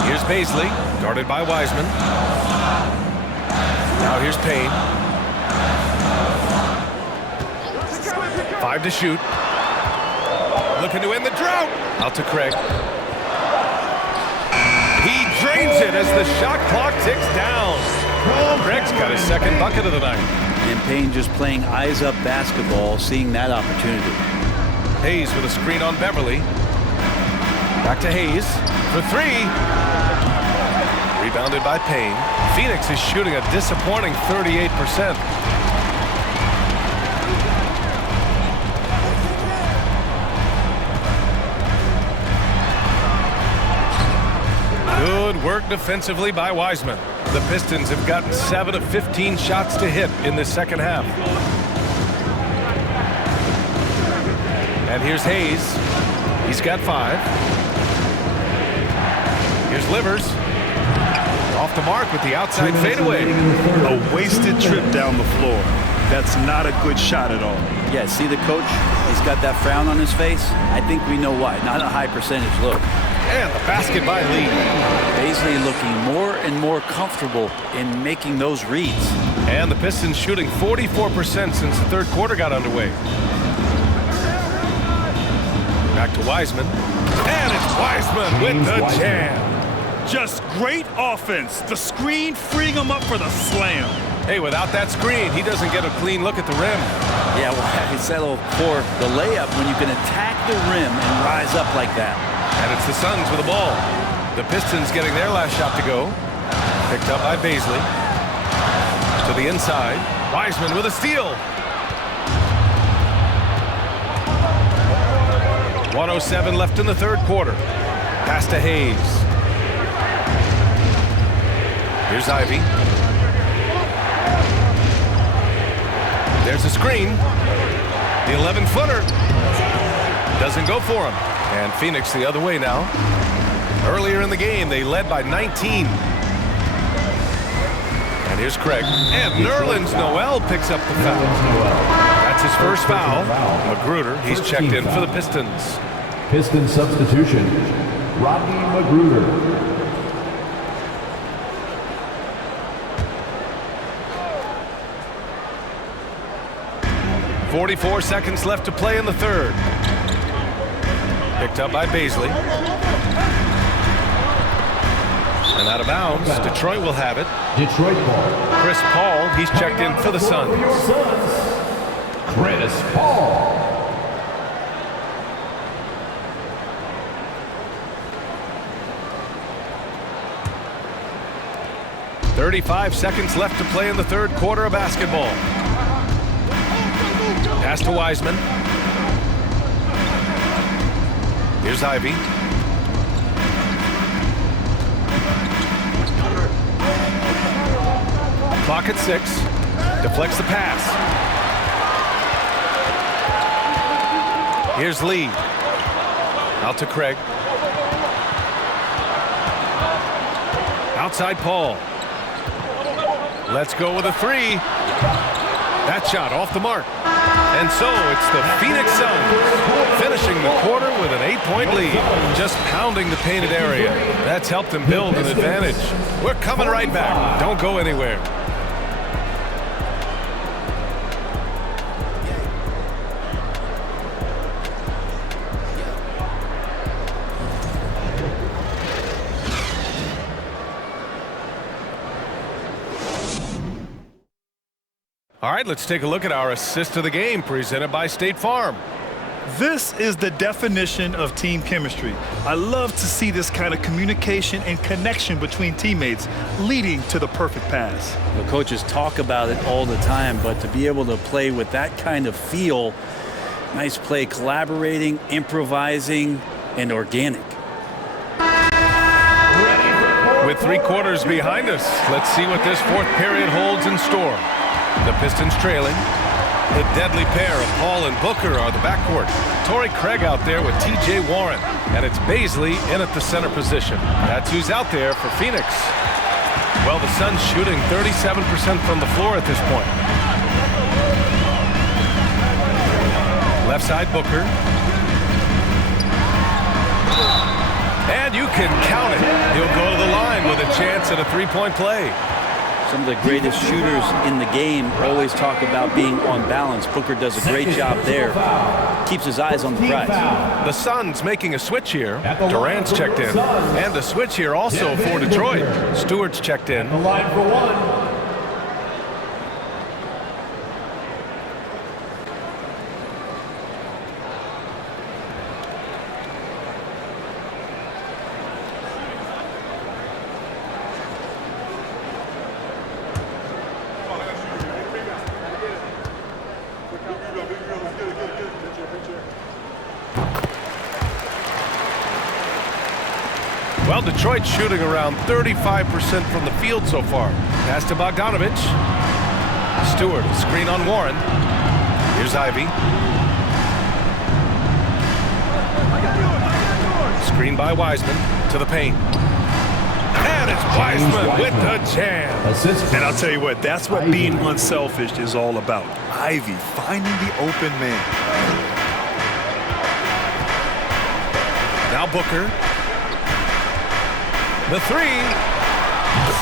Here's Baisley, guarded by Wiseman. Now here's Payne. 5 to shoot. Looking to end the drought. Out to Craig. He drains it as the shot clock ticks down. Craig's got his second bucket of the night. And Payne just playing eyes-up basketball, seeing that opportunity. Hayes with a screen on Beverly. Back to Hayes for 3. Rebounded by Payne. Phoenix is shooting a disappointing 38%. Good work work defensively by Wiseman. The Pistons have gotten 7 of 15 shots to hit in this second half. And here's Hayes. He's got 5. Here's Livers. Off the mark with the outside fadeaway. A wasted trip down the floor. That's not a good shot at all. Yeah, see the coach? He's got that frown on his face. I think we know why. Not a high percentage look. And the basket by Lee. Baisley looking more and more comfortable in making those reads. And the Pistons shooting 44% since the third quarter got underway. Back to Wiseman. And it's Wiseman with the jam. Just great offense. The screen freeing him up for the slam. Hey, without that screen, he doesn't get a clean look at the rim. Yeah, well, I settle for the layup when you can attack the rim and rise up like that. And it's the Suns with the ball. The Pistons getting their last shot to go. Picked up by Baisley. To the inside. Wiseman with a steal. 1:07 left in the third quarter. Pass to Hayes. Here's Ivy. There's a screen. The 11-footer doesn't go for him. And Phoenix the other way now. Earlier in the game, they led by 19. And here's Craig. And Nerlens Noel picks up the foul. That's his first foul. Magruder, he's checked in for the Pistons. Pistons substitution, Rodney Magruder. 44 seconds left to play in the third. Picked up by Baisley. And out of bounds. Detroit will have it. Detroit ball. Chris Paul, he's checked in for the Suns. Chris Paul. .35 seconds left to play in the third quarter of basketball. Pass to Wiseman. Here's Ivy. Clock at 6. Deflects the pass. Here's Lee. Out to Craig. Outside Paul. Let's go with a 3. That shot off the mark. And so it's the Phoenix Suns finishing the quarter with an 8-point lead. Just pounding the painted area. That's helped them build an advantage. We're coming right back. Don't go anywhere. All right, let's take a look at our assist of the game presented by State Farm. This is the definition of team chemistry. I love to see this kind of communication and connection between teammates leading to the perfect pass. The coaches talk about it all the time, but to be able to play with that kind of feel, nice play, collaborating, improvising, and organic. With 3 quarters behind us, let's see what this fourth period holds in store. The Pistons trailing. The deadly pair of Paul and Booker are the backcourt. Torrey Craig out there with T.J. Warren. And it's Baisley in at the center position. That's who's out there for Phoenix. Well, the Suns shooting 37% from the floor at this point. Left side Booker. And you can count it. He'll go to the line with a chance at a 3-point play. Some of the greatest shooters in the game always talk about being on balance. Booker does a great job there. Keeps his eyes on the prize. The Suns making a switch here. Durant's checked in. And a switch here also for Detroit. Stewart's checked in. The line for 1. Well, Detroit's shooting around 35% from the field so far. Pass to Bogdanovich. Stewart, screen on Warren. Here's Ivy. Screen by Wiseman to the paint. And it's Wiseman with the jam. And I'll tell you what, that's what being unselfish is all about. Ivy finding the open man. Now Booker. The three.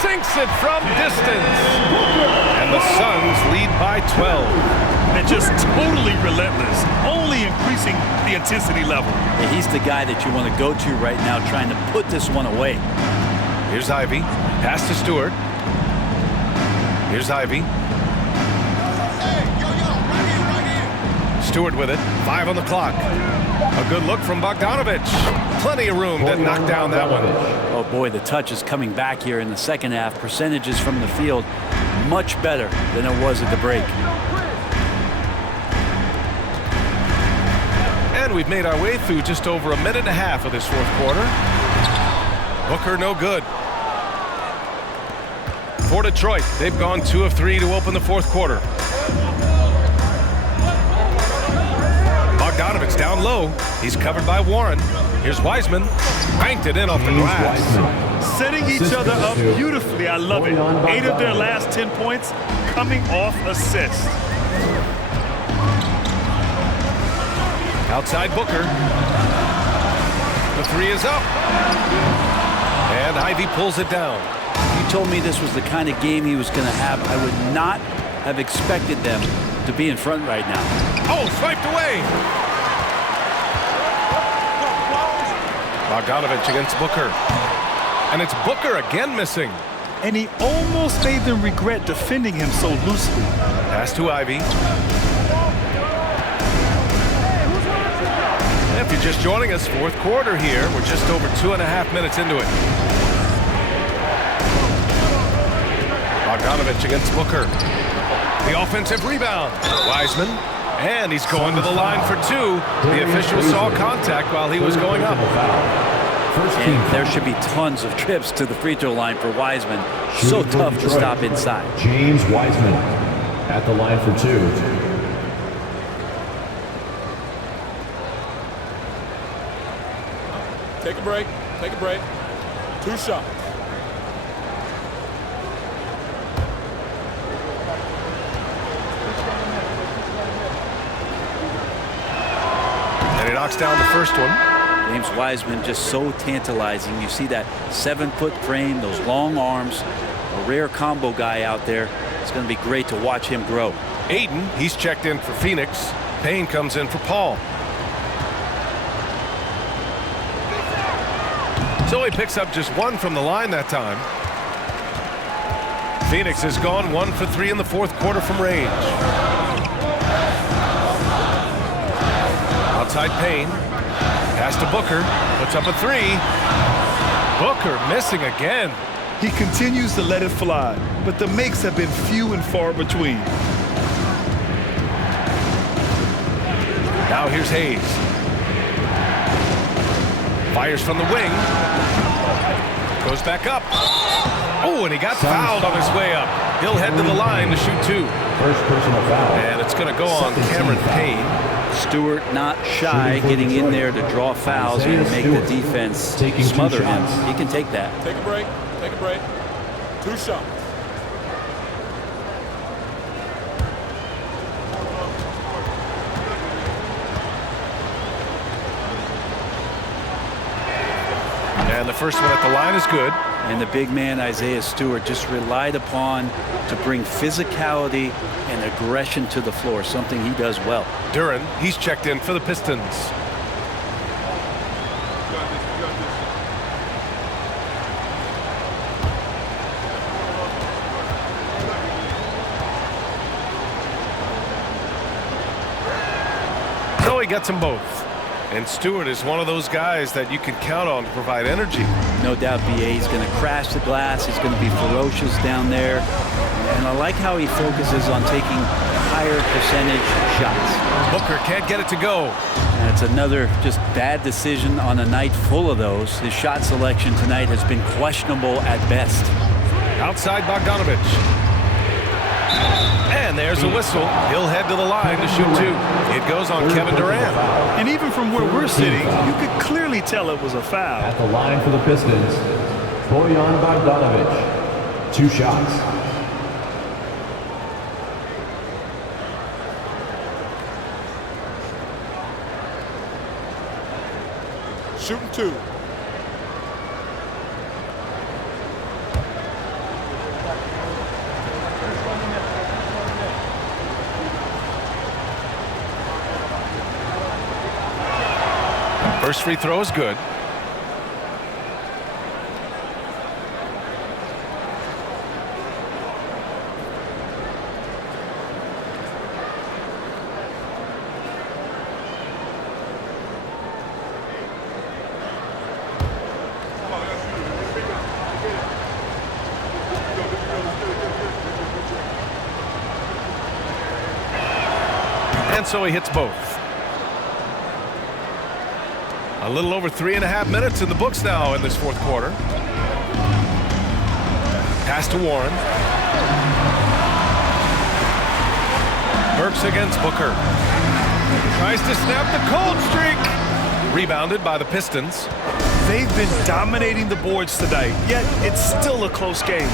Sinks it from distance. And the Suns lead by 12. And just totally relentless, only increasing the intensity level. Yeah, he's the guy that you want to go to right now, trying to put this one away. Here's Ivy. Pass to Stewart. Here's Ivy. Stewart with it. 5 on the clock. A good look from Bogdanovich. Plenty of room to knock down that one. Oh boy, the touch is coming back here in the second half. Percentages from the field much better than it was at the break. And we've made our way through just over a minute and a half of this fourth quarter. Booker no good. For Detroit, they've gone 2 of 3 to open the fourth quarter. Bogdanovich down low. He's covered by Warren. Here's Wiseman. Banked it in off the glass. Setting each other up beautifully. I love it. 8 of their last 10 points coming off assists. Outside Booker. The 3 is up. And Ivy pulls it down. You told me this was the kind of game he was going to have. I would not have expected them to be in front right now. Oh, swiped away. Bogdanovich against Booker. And it's Booker again missing. And he almost made them regret defending him so loosely. Pass to Ivy. If you're just joining us, fourth quarter here. We're just over 2.5 minutes into it. Bogdanovich against Booker. The offensive rebound. Wiseman. And he's going to the line for 2. The official saw contact while he was going up. And there should be tons of trips to the free throw line for Wiseman. So tough to stop inside. James Wiseman at the line for 2. Take a break. Take a break. 2 shots. And he knocks down the first one. James Wiseman just so tantalizing. You see that 7-foot frame, those long arms, a rare combo guy out there. It's going to be great to watch him grow. Aiden, he's checked in for Phoenix. Payne comes in for Paul. So he picks up just 1 from the line that time. Phoenix has gone 1 for 3 in the fourth quarter from range. Outside Payne. Pass to Booker. Puts up a 3. Booker missing again. He continues to let it fly, but the makes have been few and far between. Now here's Hayes. Fires from the wing. Goes back up. Oh, and he got fouled on his way up. He'll head to the line to shoot 2. First personal foul. And it's going to go on Cameron Payne. Stewart not shy, getting in there to draw fouls and make the defense smother him. He can take that. Take a break. Take a break. 2 shots. And the first one at the line is good. And the big man, Isaiah Stewart, just relied upon to bring physicality and aggression to the floor, something he does well. Duran, he's checked in for the Pistons. So he gets them both. And Stewart is one of those guys that you can count on to provide energy. No doubt, B.A. He's going to crash the glass. He's going to be ferocious down there. And I like how he focuses on taking higher percentage shots. Booker can't get it to go. And it's another just bad decision on a night full of those. His shot selection tonight has been questionable at best. Outside Bogdanovich. And there's a whistle. He'll head to the line to shoot 2. It goes on Kevin Durant. And even from where we're sitting, you could clearly tell it was a foul. At the line for the Pistons, Bojan Bogdanovich. 2 shots. Shooting 2. First free throw is good. And so he hits both. A little over 3.5 minutes in the books now in this fourth quarter. Pass to Warren. Burks against Booker. Tries to snap the cold streak. Rebounded by the Pistons. They've been dominating the boards tonight, yet it's still a close game.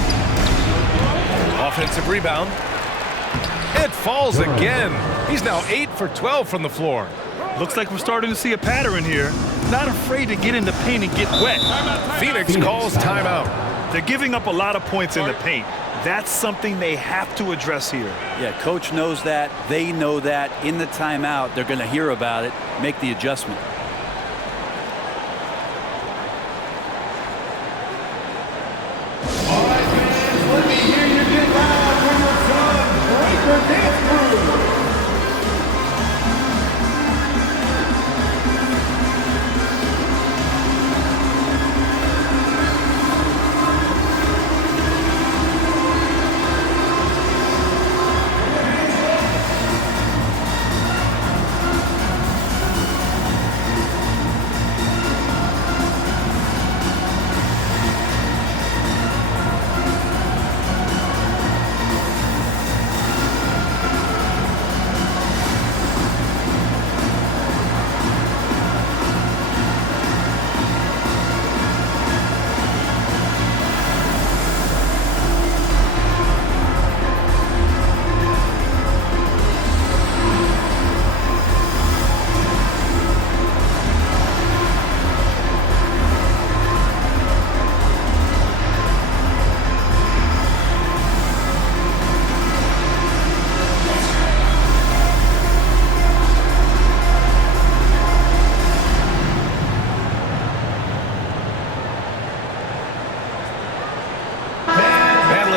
Offensive rebound. It falls again. He's now 8 for 12 from the floor. Looks like we're starting to see a pattern here. Not afraid to get in the paint and get wet. Phoenix calls timeout. They're giving up a lot of points in the paint. That's something they have to address here. Yeah, coach knows that. They know that. In the timeout, they're going to hear about it, make the adjustment. All right, fans, let me hear you get loud for your son, Breaker Dance Crew.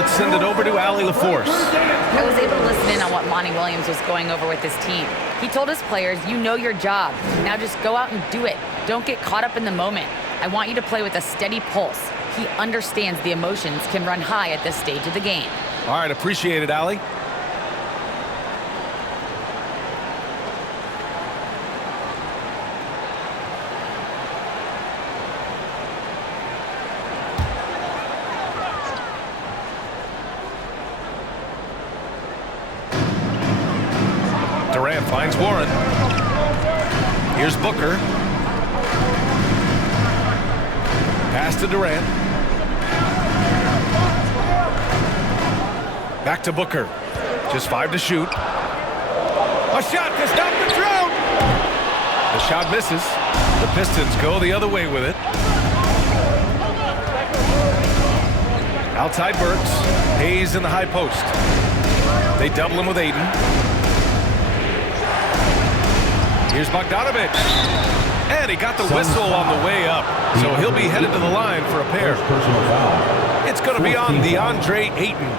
Send it over to Allie LaForce. I was able to listen in on what Monty Williams was going over with his team. He told his players, you know your job. Now just go out and do it. Don't get caught up in the moment. I want you to play with a steady pulse. He understands the emotions can run high at this stage of the game. All right, appreciate it, Allie. Durant finds Warren. Here's Booker. Pass to Durant. Back to Booker. Just 5 to shoot. A shot to stop the drought. The shot misses. The Pistons go the other way with it. Outside Burks. Hayes in the high post. They double him with Ayton. Here's Bogdanovich. And he got the whistle on the way up. So he'll be headed to the line for a pair. It's going to be on DeAndre Ayton.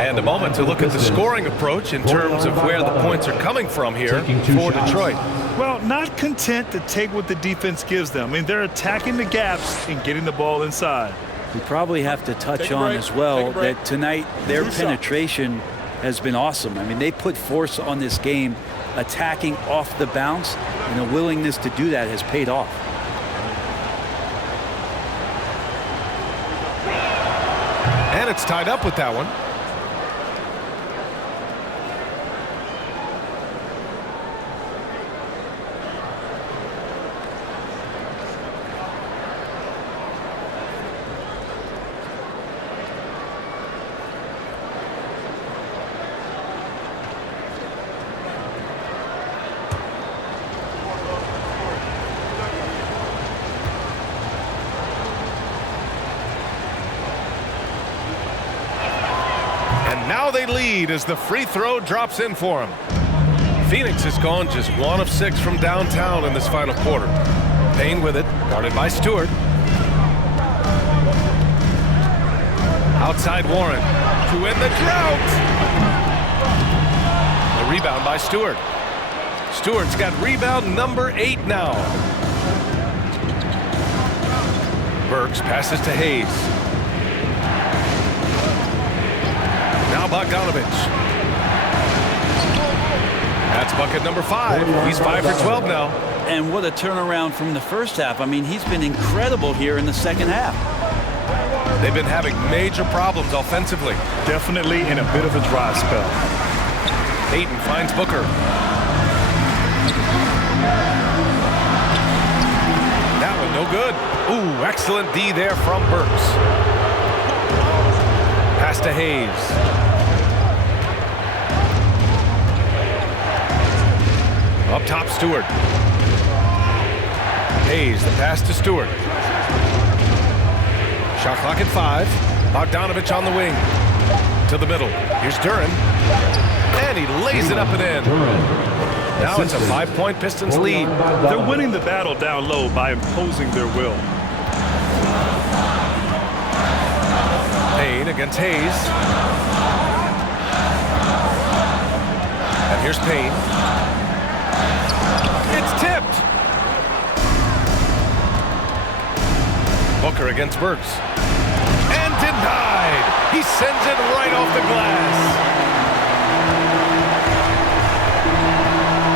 And a moment to look at the scoring approach in terms of where the points are coming from here for Detroit. Well, not content to take what the defense gives them. I mean, they're attacking the gaps and getting the ball inside. We probably have to touch on as well that tonight their penetration has been awesome. I mean, they put force on this game attacking off the bounce, and the willingness to do that has paid off. And it's tied up with that one. Now they lead as the free throw drops in for them. Phoenix has gone just 1 of 6 from downtown in this final quarter. Payne with it, guarded by Stewart. Outside Warren to win the drought. The rebound by Stewart. Stewart's got rebound number 8 now. Burks passes to Hayes. Now Bogdanovich. That's bucket number 5. He's 5 for 12 now. And what a turnaround from the first half. I mean, he's been incredible here in the second half. They've been having major problems offensively. Definitely in a bit of a dry spell. Ayton finds Booker. That one no good. Ooh, excellent D there from Burks. Pass to Hayes. Up top, Stewart. Hayes, the pass to Stewart. Shot clock at 5. Bogdanovich on the wing. To the middle. Here's Duran. And he lays it up and in. Now it's a 5-point Pistons lead. They're winning the battle down low by imposing their will. Payne against Hayes. And here's Payne. It's tipped. Booker against Burks. And denied. He sends it right off the glass.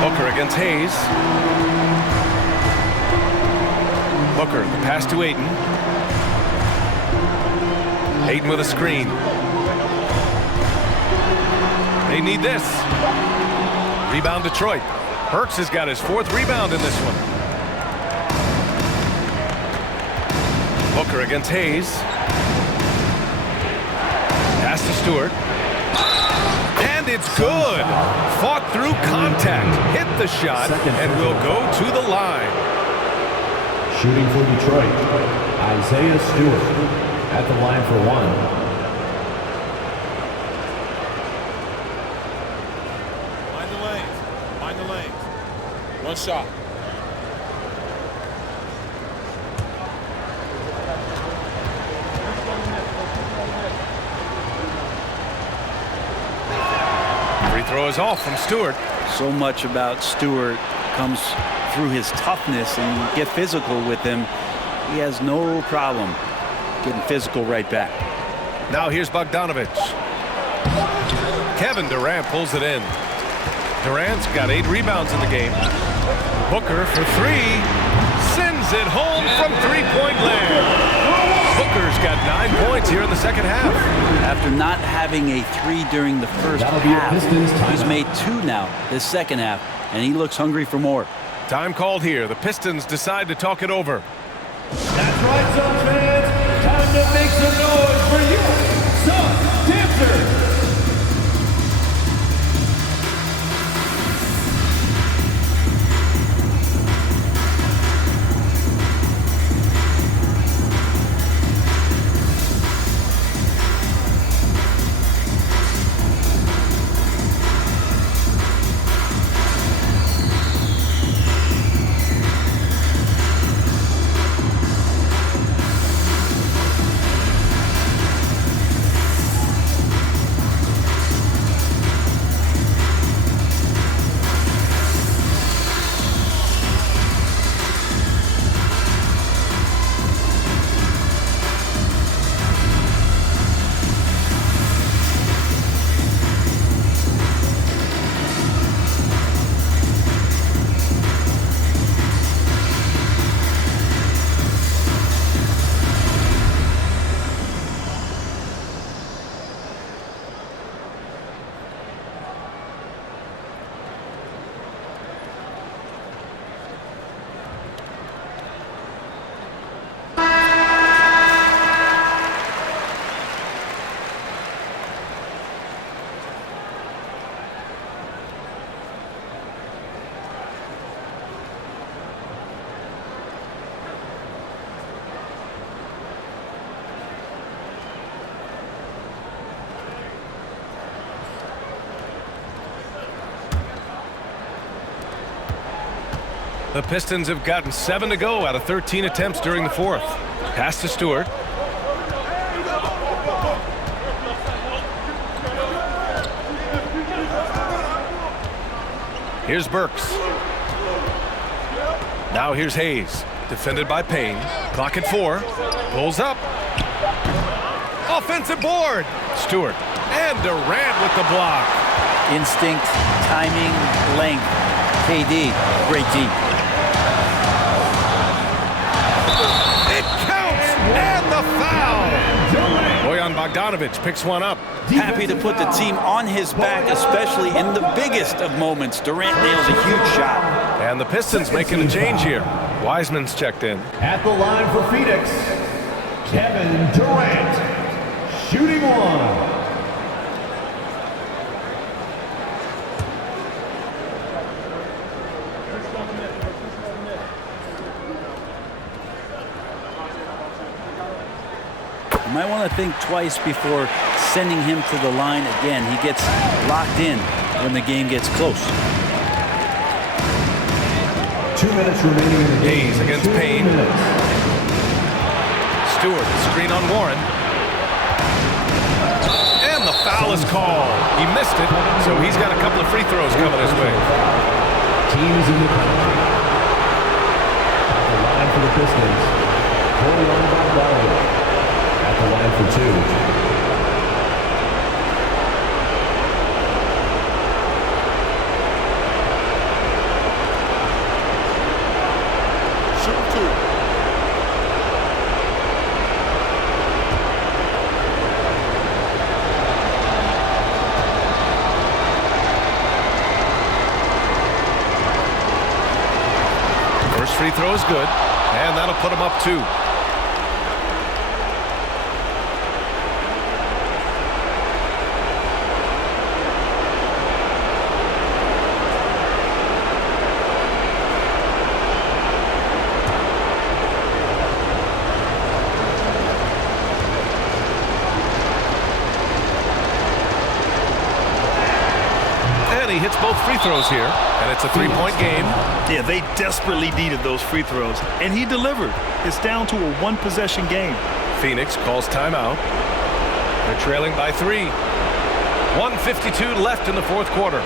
Booker against Hayes. Booker, the pass to Ayton. Ayton with a screen. They need this. Rebound Detroit. Burks has got his 4th rebound in this one. Booker against Hayes. Pass to Stewart. And it's good. Fought through contact. Hit the shot and will go to the line. Shooting for Detroit, Isaiah Stewart at the line for 1. Mind the lanes. One shot. Free throw is off from Stewart. So much about Stewart comes through his toughness, and you get physical with him. He has no problem getting physical right back. Now here's Bogdanovich. Kevin Durant pulls it in. Durant's got 8 rebounds in the game. Booker for 3. Sends it home from 3-point land. Booker's got 9 points here in the second half. After not having a 3 during the first half, he's made 2 now this second half, and he looks hungry for more. Time called here. The Pistons decide to talk it over. That's right, Suns fans. Time to make some noise for you, Suns Dancers. The Pistons have gotten 7 to go out of 13 attempts during the fourth. Pass to Stewart. Here's Burks. Now here's Hayes. Defended by Payne. Clock at 4. Pulls up. Offensive board. Stewart. And Durant with the block. Instinct, timing, length. KD, great deep. It counts! And the foul! Bojan Bogdanović picks one up. Happy to put the team on his back, especially in the biggest of moments. Durant nails a huge shot. And the Pistons making a change here. Wiseman's checked in. At the line for Phoenix, Kevin Durant, shooting one. You might want to think twice before sending him to the line again. He gets locked in when the game gets close. 2 minutes remaining in the game. Hayes against Payne. Stewart, screen on Warren. And the foul is called. He missed it, so he's got a couple of free throws coming his way. Teams in the country. At the line for the Pistons, Bojan Bogdanović. At the line for 2. First free throw is good, and that'll put him up 2. He hits both free throws here, and it's a 3-point game. Yeah, they desperately needed those free throws, and he delivered. It's down to a one-possession game. Phoenix calls timeout. They're trailing by 3. 1:52 left in the fourth quarter.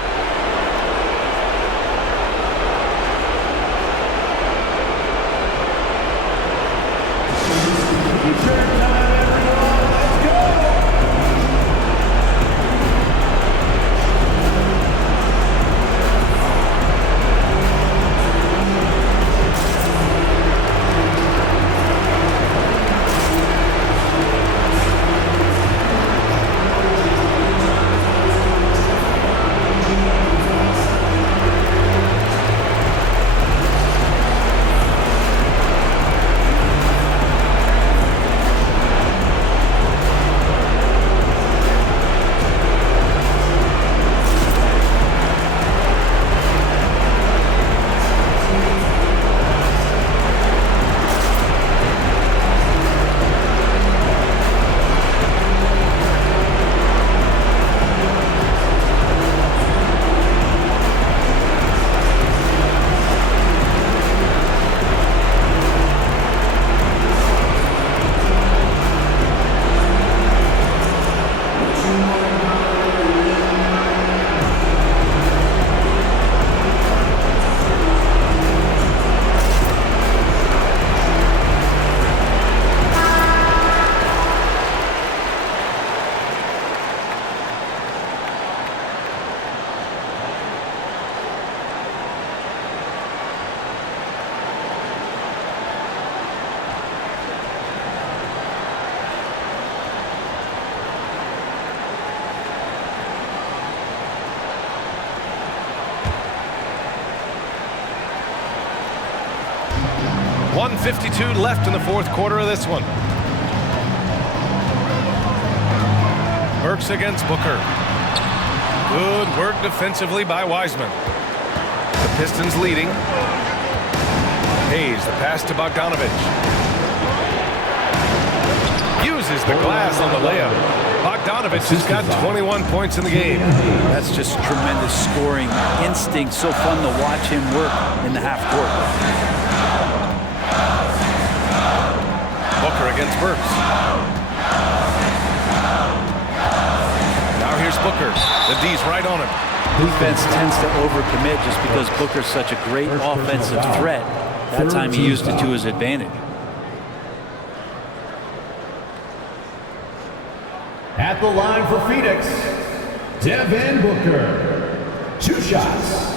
.52 left in the fourth quarter of this one. Burks against Booker. Good work defensively by Wiseman. The Pistons leading. Hayes, the pass to Bogdanović. Uses the glass on the layup. Bogdanovich has got 21 points in the game. That's just tremendous scoring instinct. So fun to watch him work in the half court. Booker against Burks. Now here's Booker. The D's right on him. Defense tends to overcommit just because Booker's such a great offensive threat. That time he used it to his advantage. At the line for Phoenix, Devin Booker. 2 shots.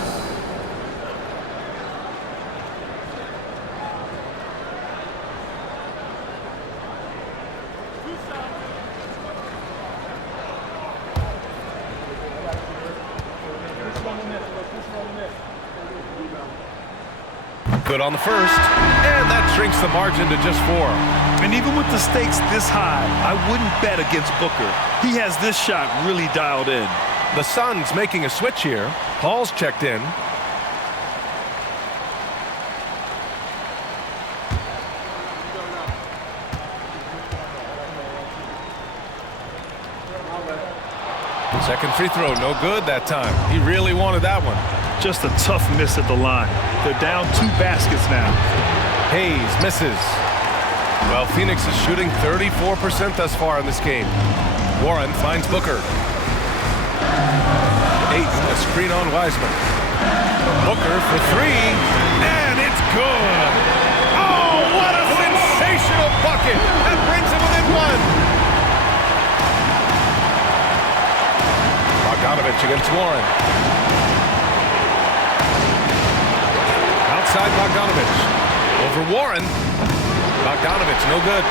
Good on the first, and that shrinks the margin to just 4. And even with the stakes this high, I wouldn't bet against Booker. He has this shot really dialed in. The Suns making a switch here. Paul's checked in. Second free throw, no good that time. He really wanted that one. Just a tough miss at the line. They're down 2 baskets now. Hayes misses. Well, Phoenix is shooting 34% thus far in this game. Warren finds Booker. Ayton, a screen on Wiseman. Booker for 3, and it's good. Oh, what a sensational bucket. That brings him within 1. Bogdanovich against Warren. Outside Bogdanovich. Over Warren. Bogdanovich, no good.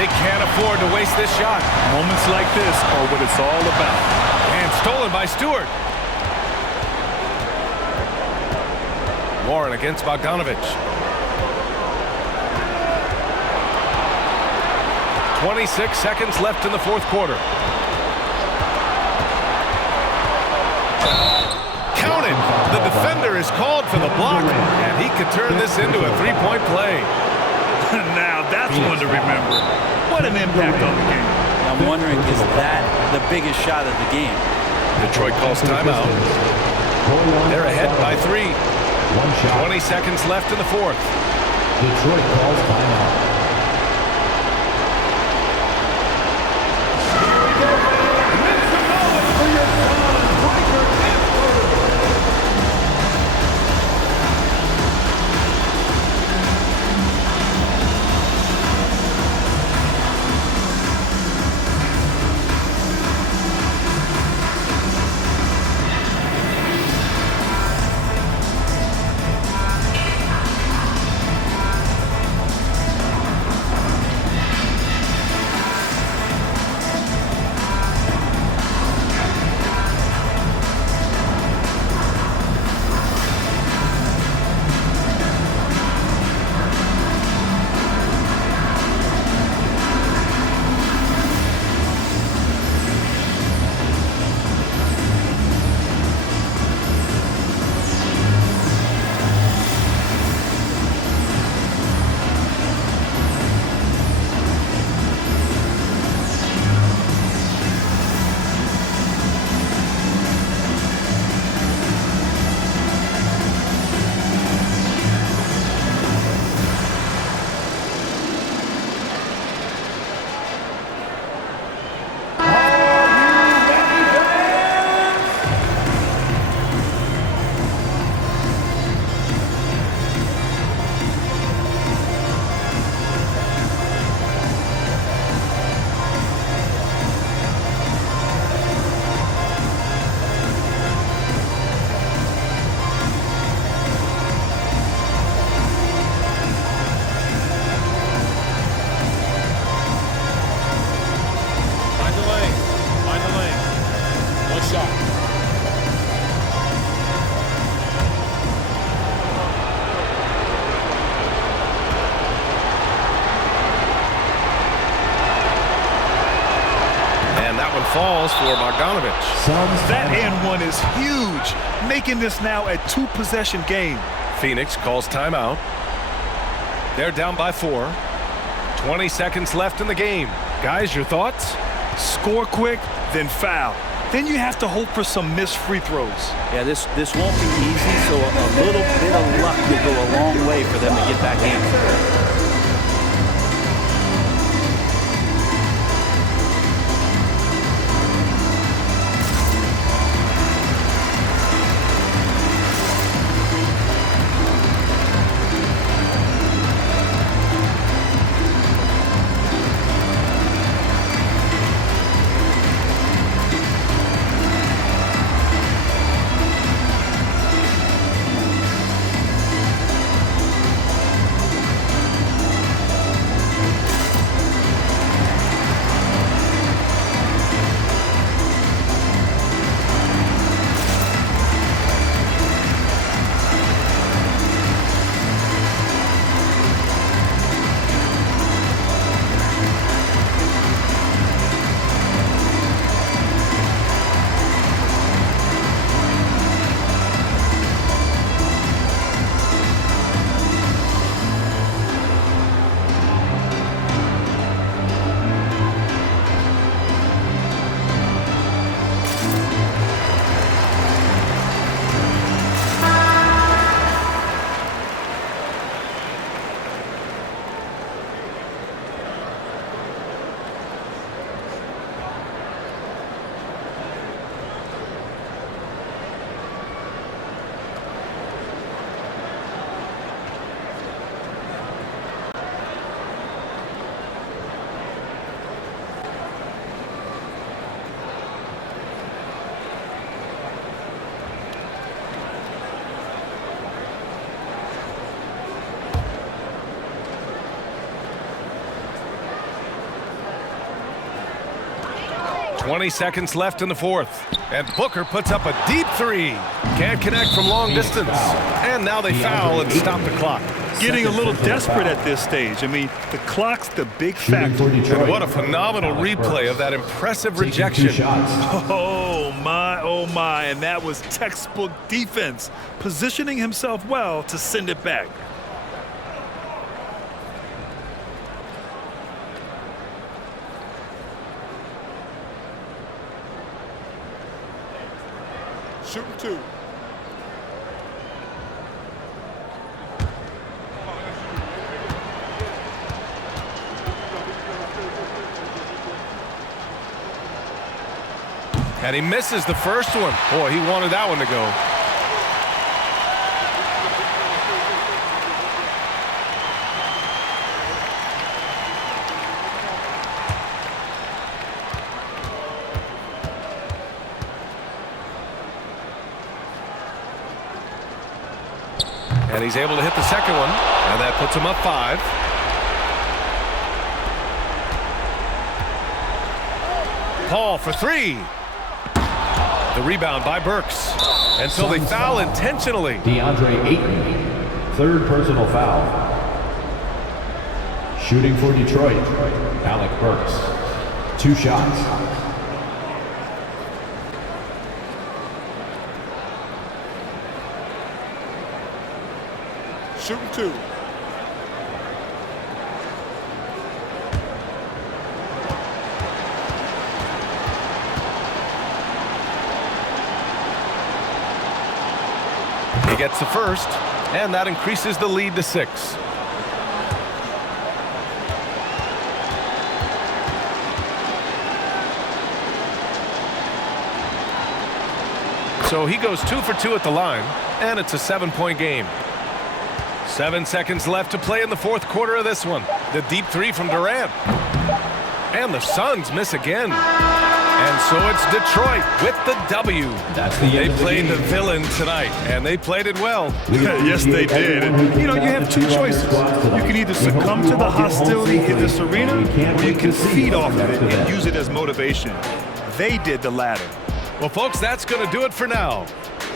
They can't afford to waste this shot. Moments like this are what it's all about. And stolen by Stewart. Warren against Bogdanovich. 26 seconds left in the 4th quarter. Counted. The defender is called for the block, and he could turn this into a 3-point play. Now that's one to remember. What an impact on the game. I'm wondering, is that the biggest shot of the game? Detroit calls timeout. They're ahead by 3. 20 seconds left in the 4th. Detroit calls timeout. falls for Bogdanovich. That and one is huge, making this now a two-possession game. Phoenix calls timeout. They're down by 4. 20 seconds left in the game. Guys, your thoughts? Score quick, then foul. Then you have to hope for some missed free throws. Yeah, this won't be easy, so a little bit of luck will go a long way for them to get back in. .20 seconds left in the fourth. And Booker puts up a deep three. Can't connect from long distance. And now they foul and stop the clock. Getting a little desperate at this stage. I mean, the clock's the big factor. And what a phenomenal replay of that impressive rejection. Oh my, and that was textbook defense, positioning himself well to send it back. Shooting two. And he misses the first one. Boy, he wanted that one to go. And he's able to hit the second one, and that puts him up 5. Paul for 3. The rebound by Burks. And so they foul intentionally. DeAndre Ayton, third personal foul. Shooting for Detroit, Alec Burks. 2 shots. Shooting two. He gets the first, and that increases the lead to 6. So he goes 2 for 2 at the line, and it's a 7-point game. 7 seconds left to play in the fourth quarter of this one. The deep 3 from Durant. And the Suns miss again. And so it's Detroit with the W. They played the villain tonight, and they played it well. Yes, they did. And, you know, you have 2 choices. You can either succumb to the hostility in this arena, or you can feed off of it and use it as motivation. They did the latter. Well, folks, that's going to do it for now.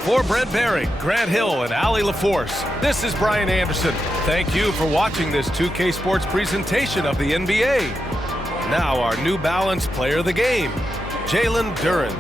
For Brent Behring, Grant Hill, and Allie LaForce, this is Brian Anderson. Thank you for watching this 2K Sports presentation of the NBA. Now our New Balance Player of the Game, Jalen Duren.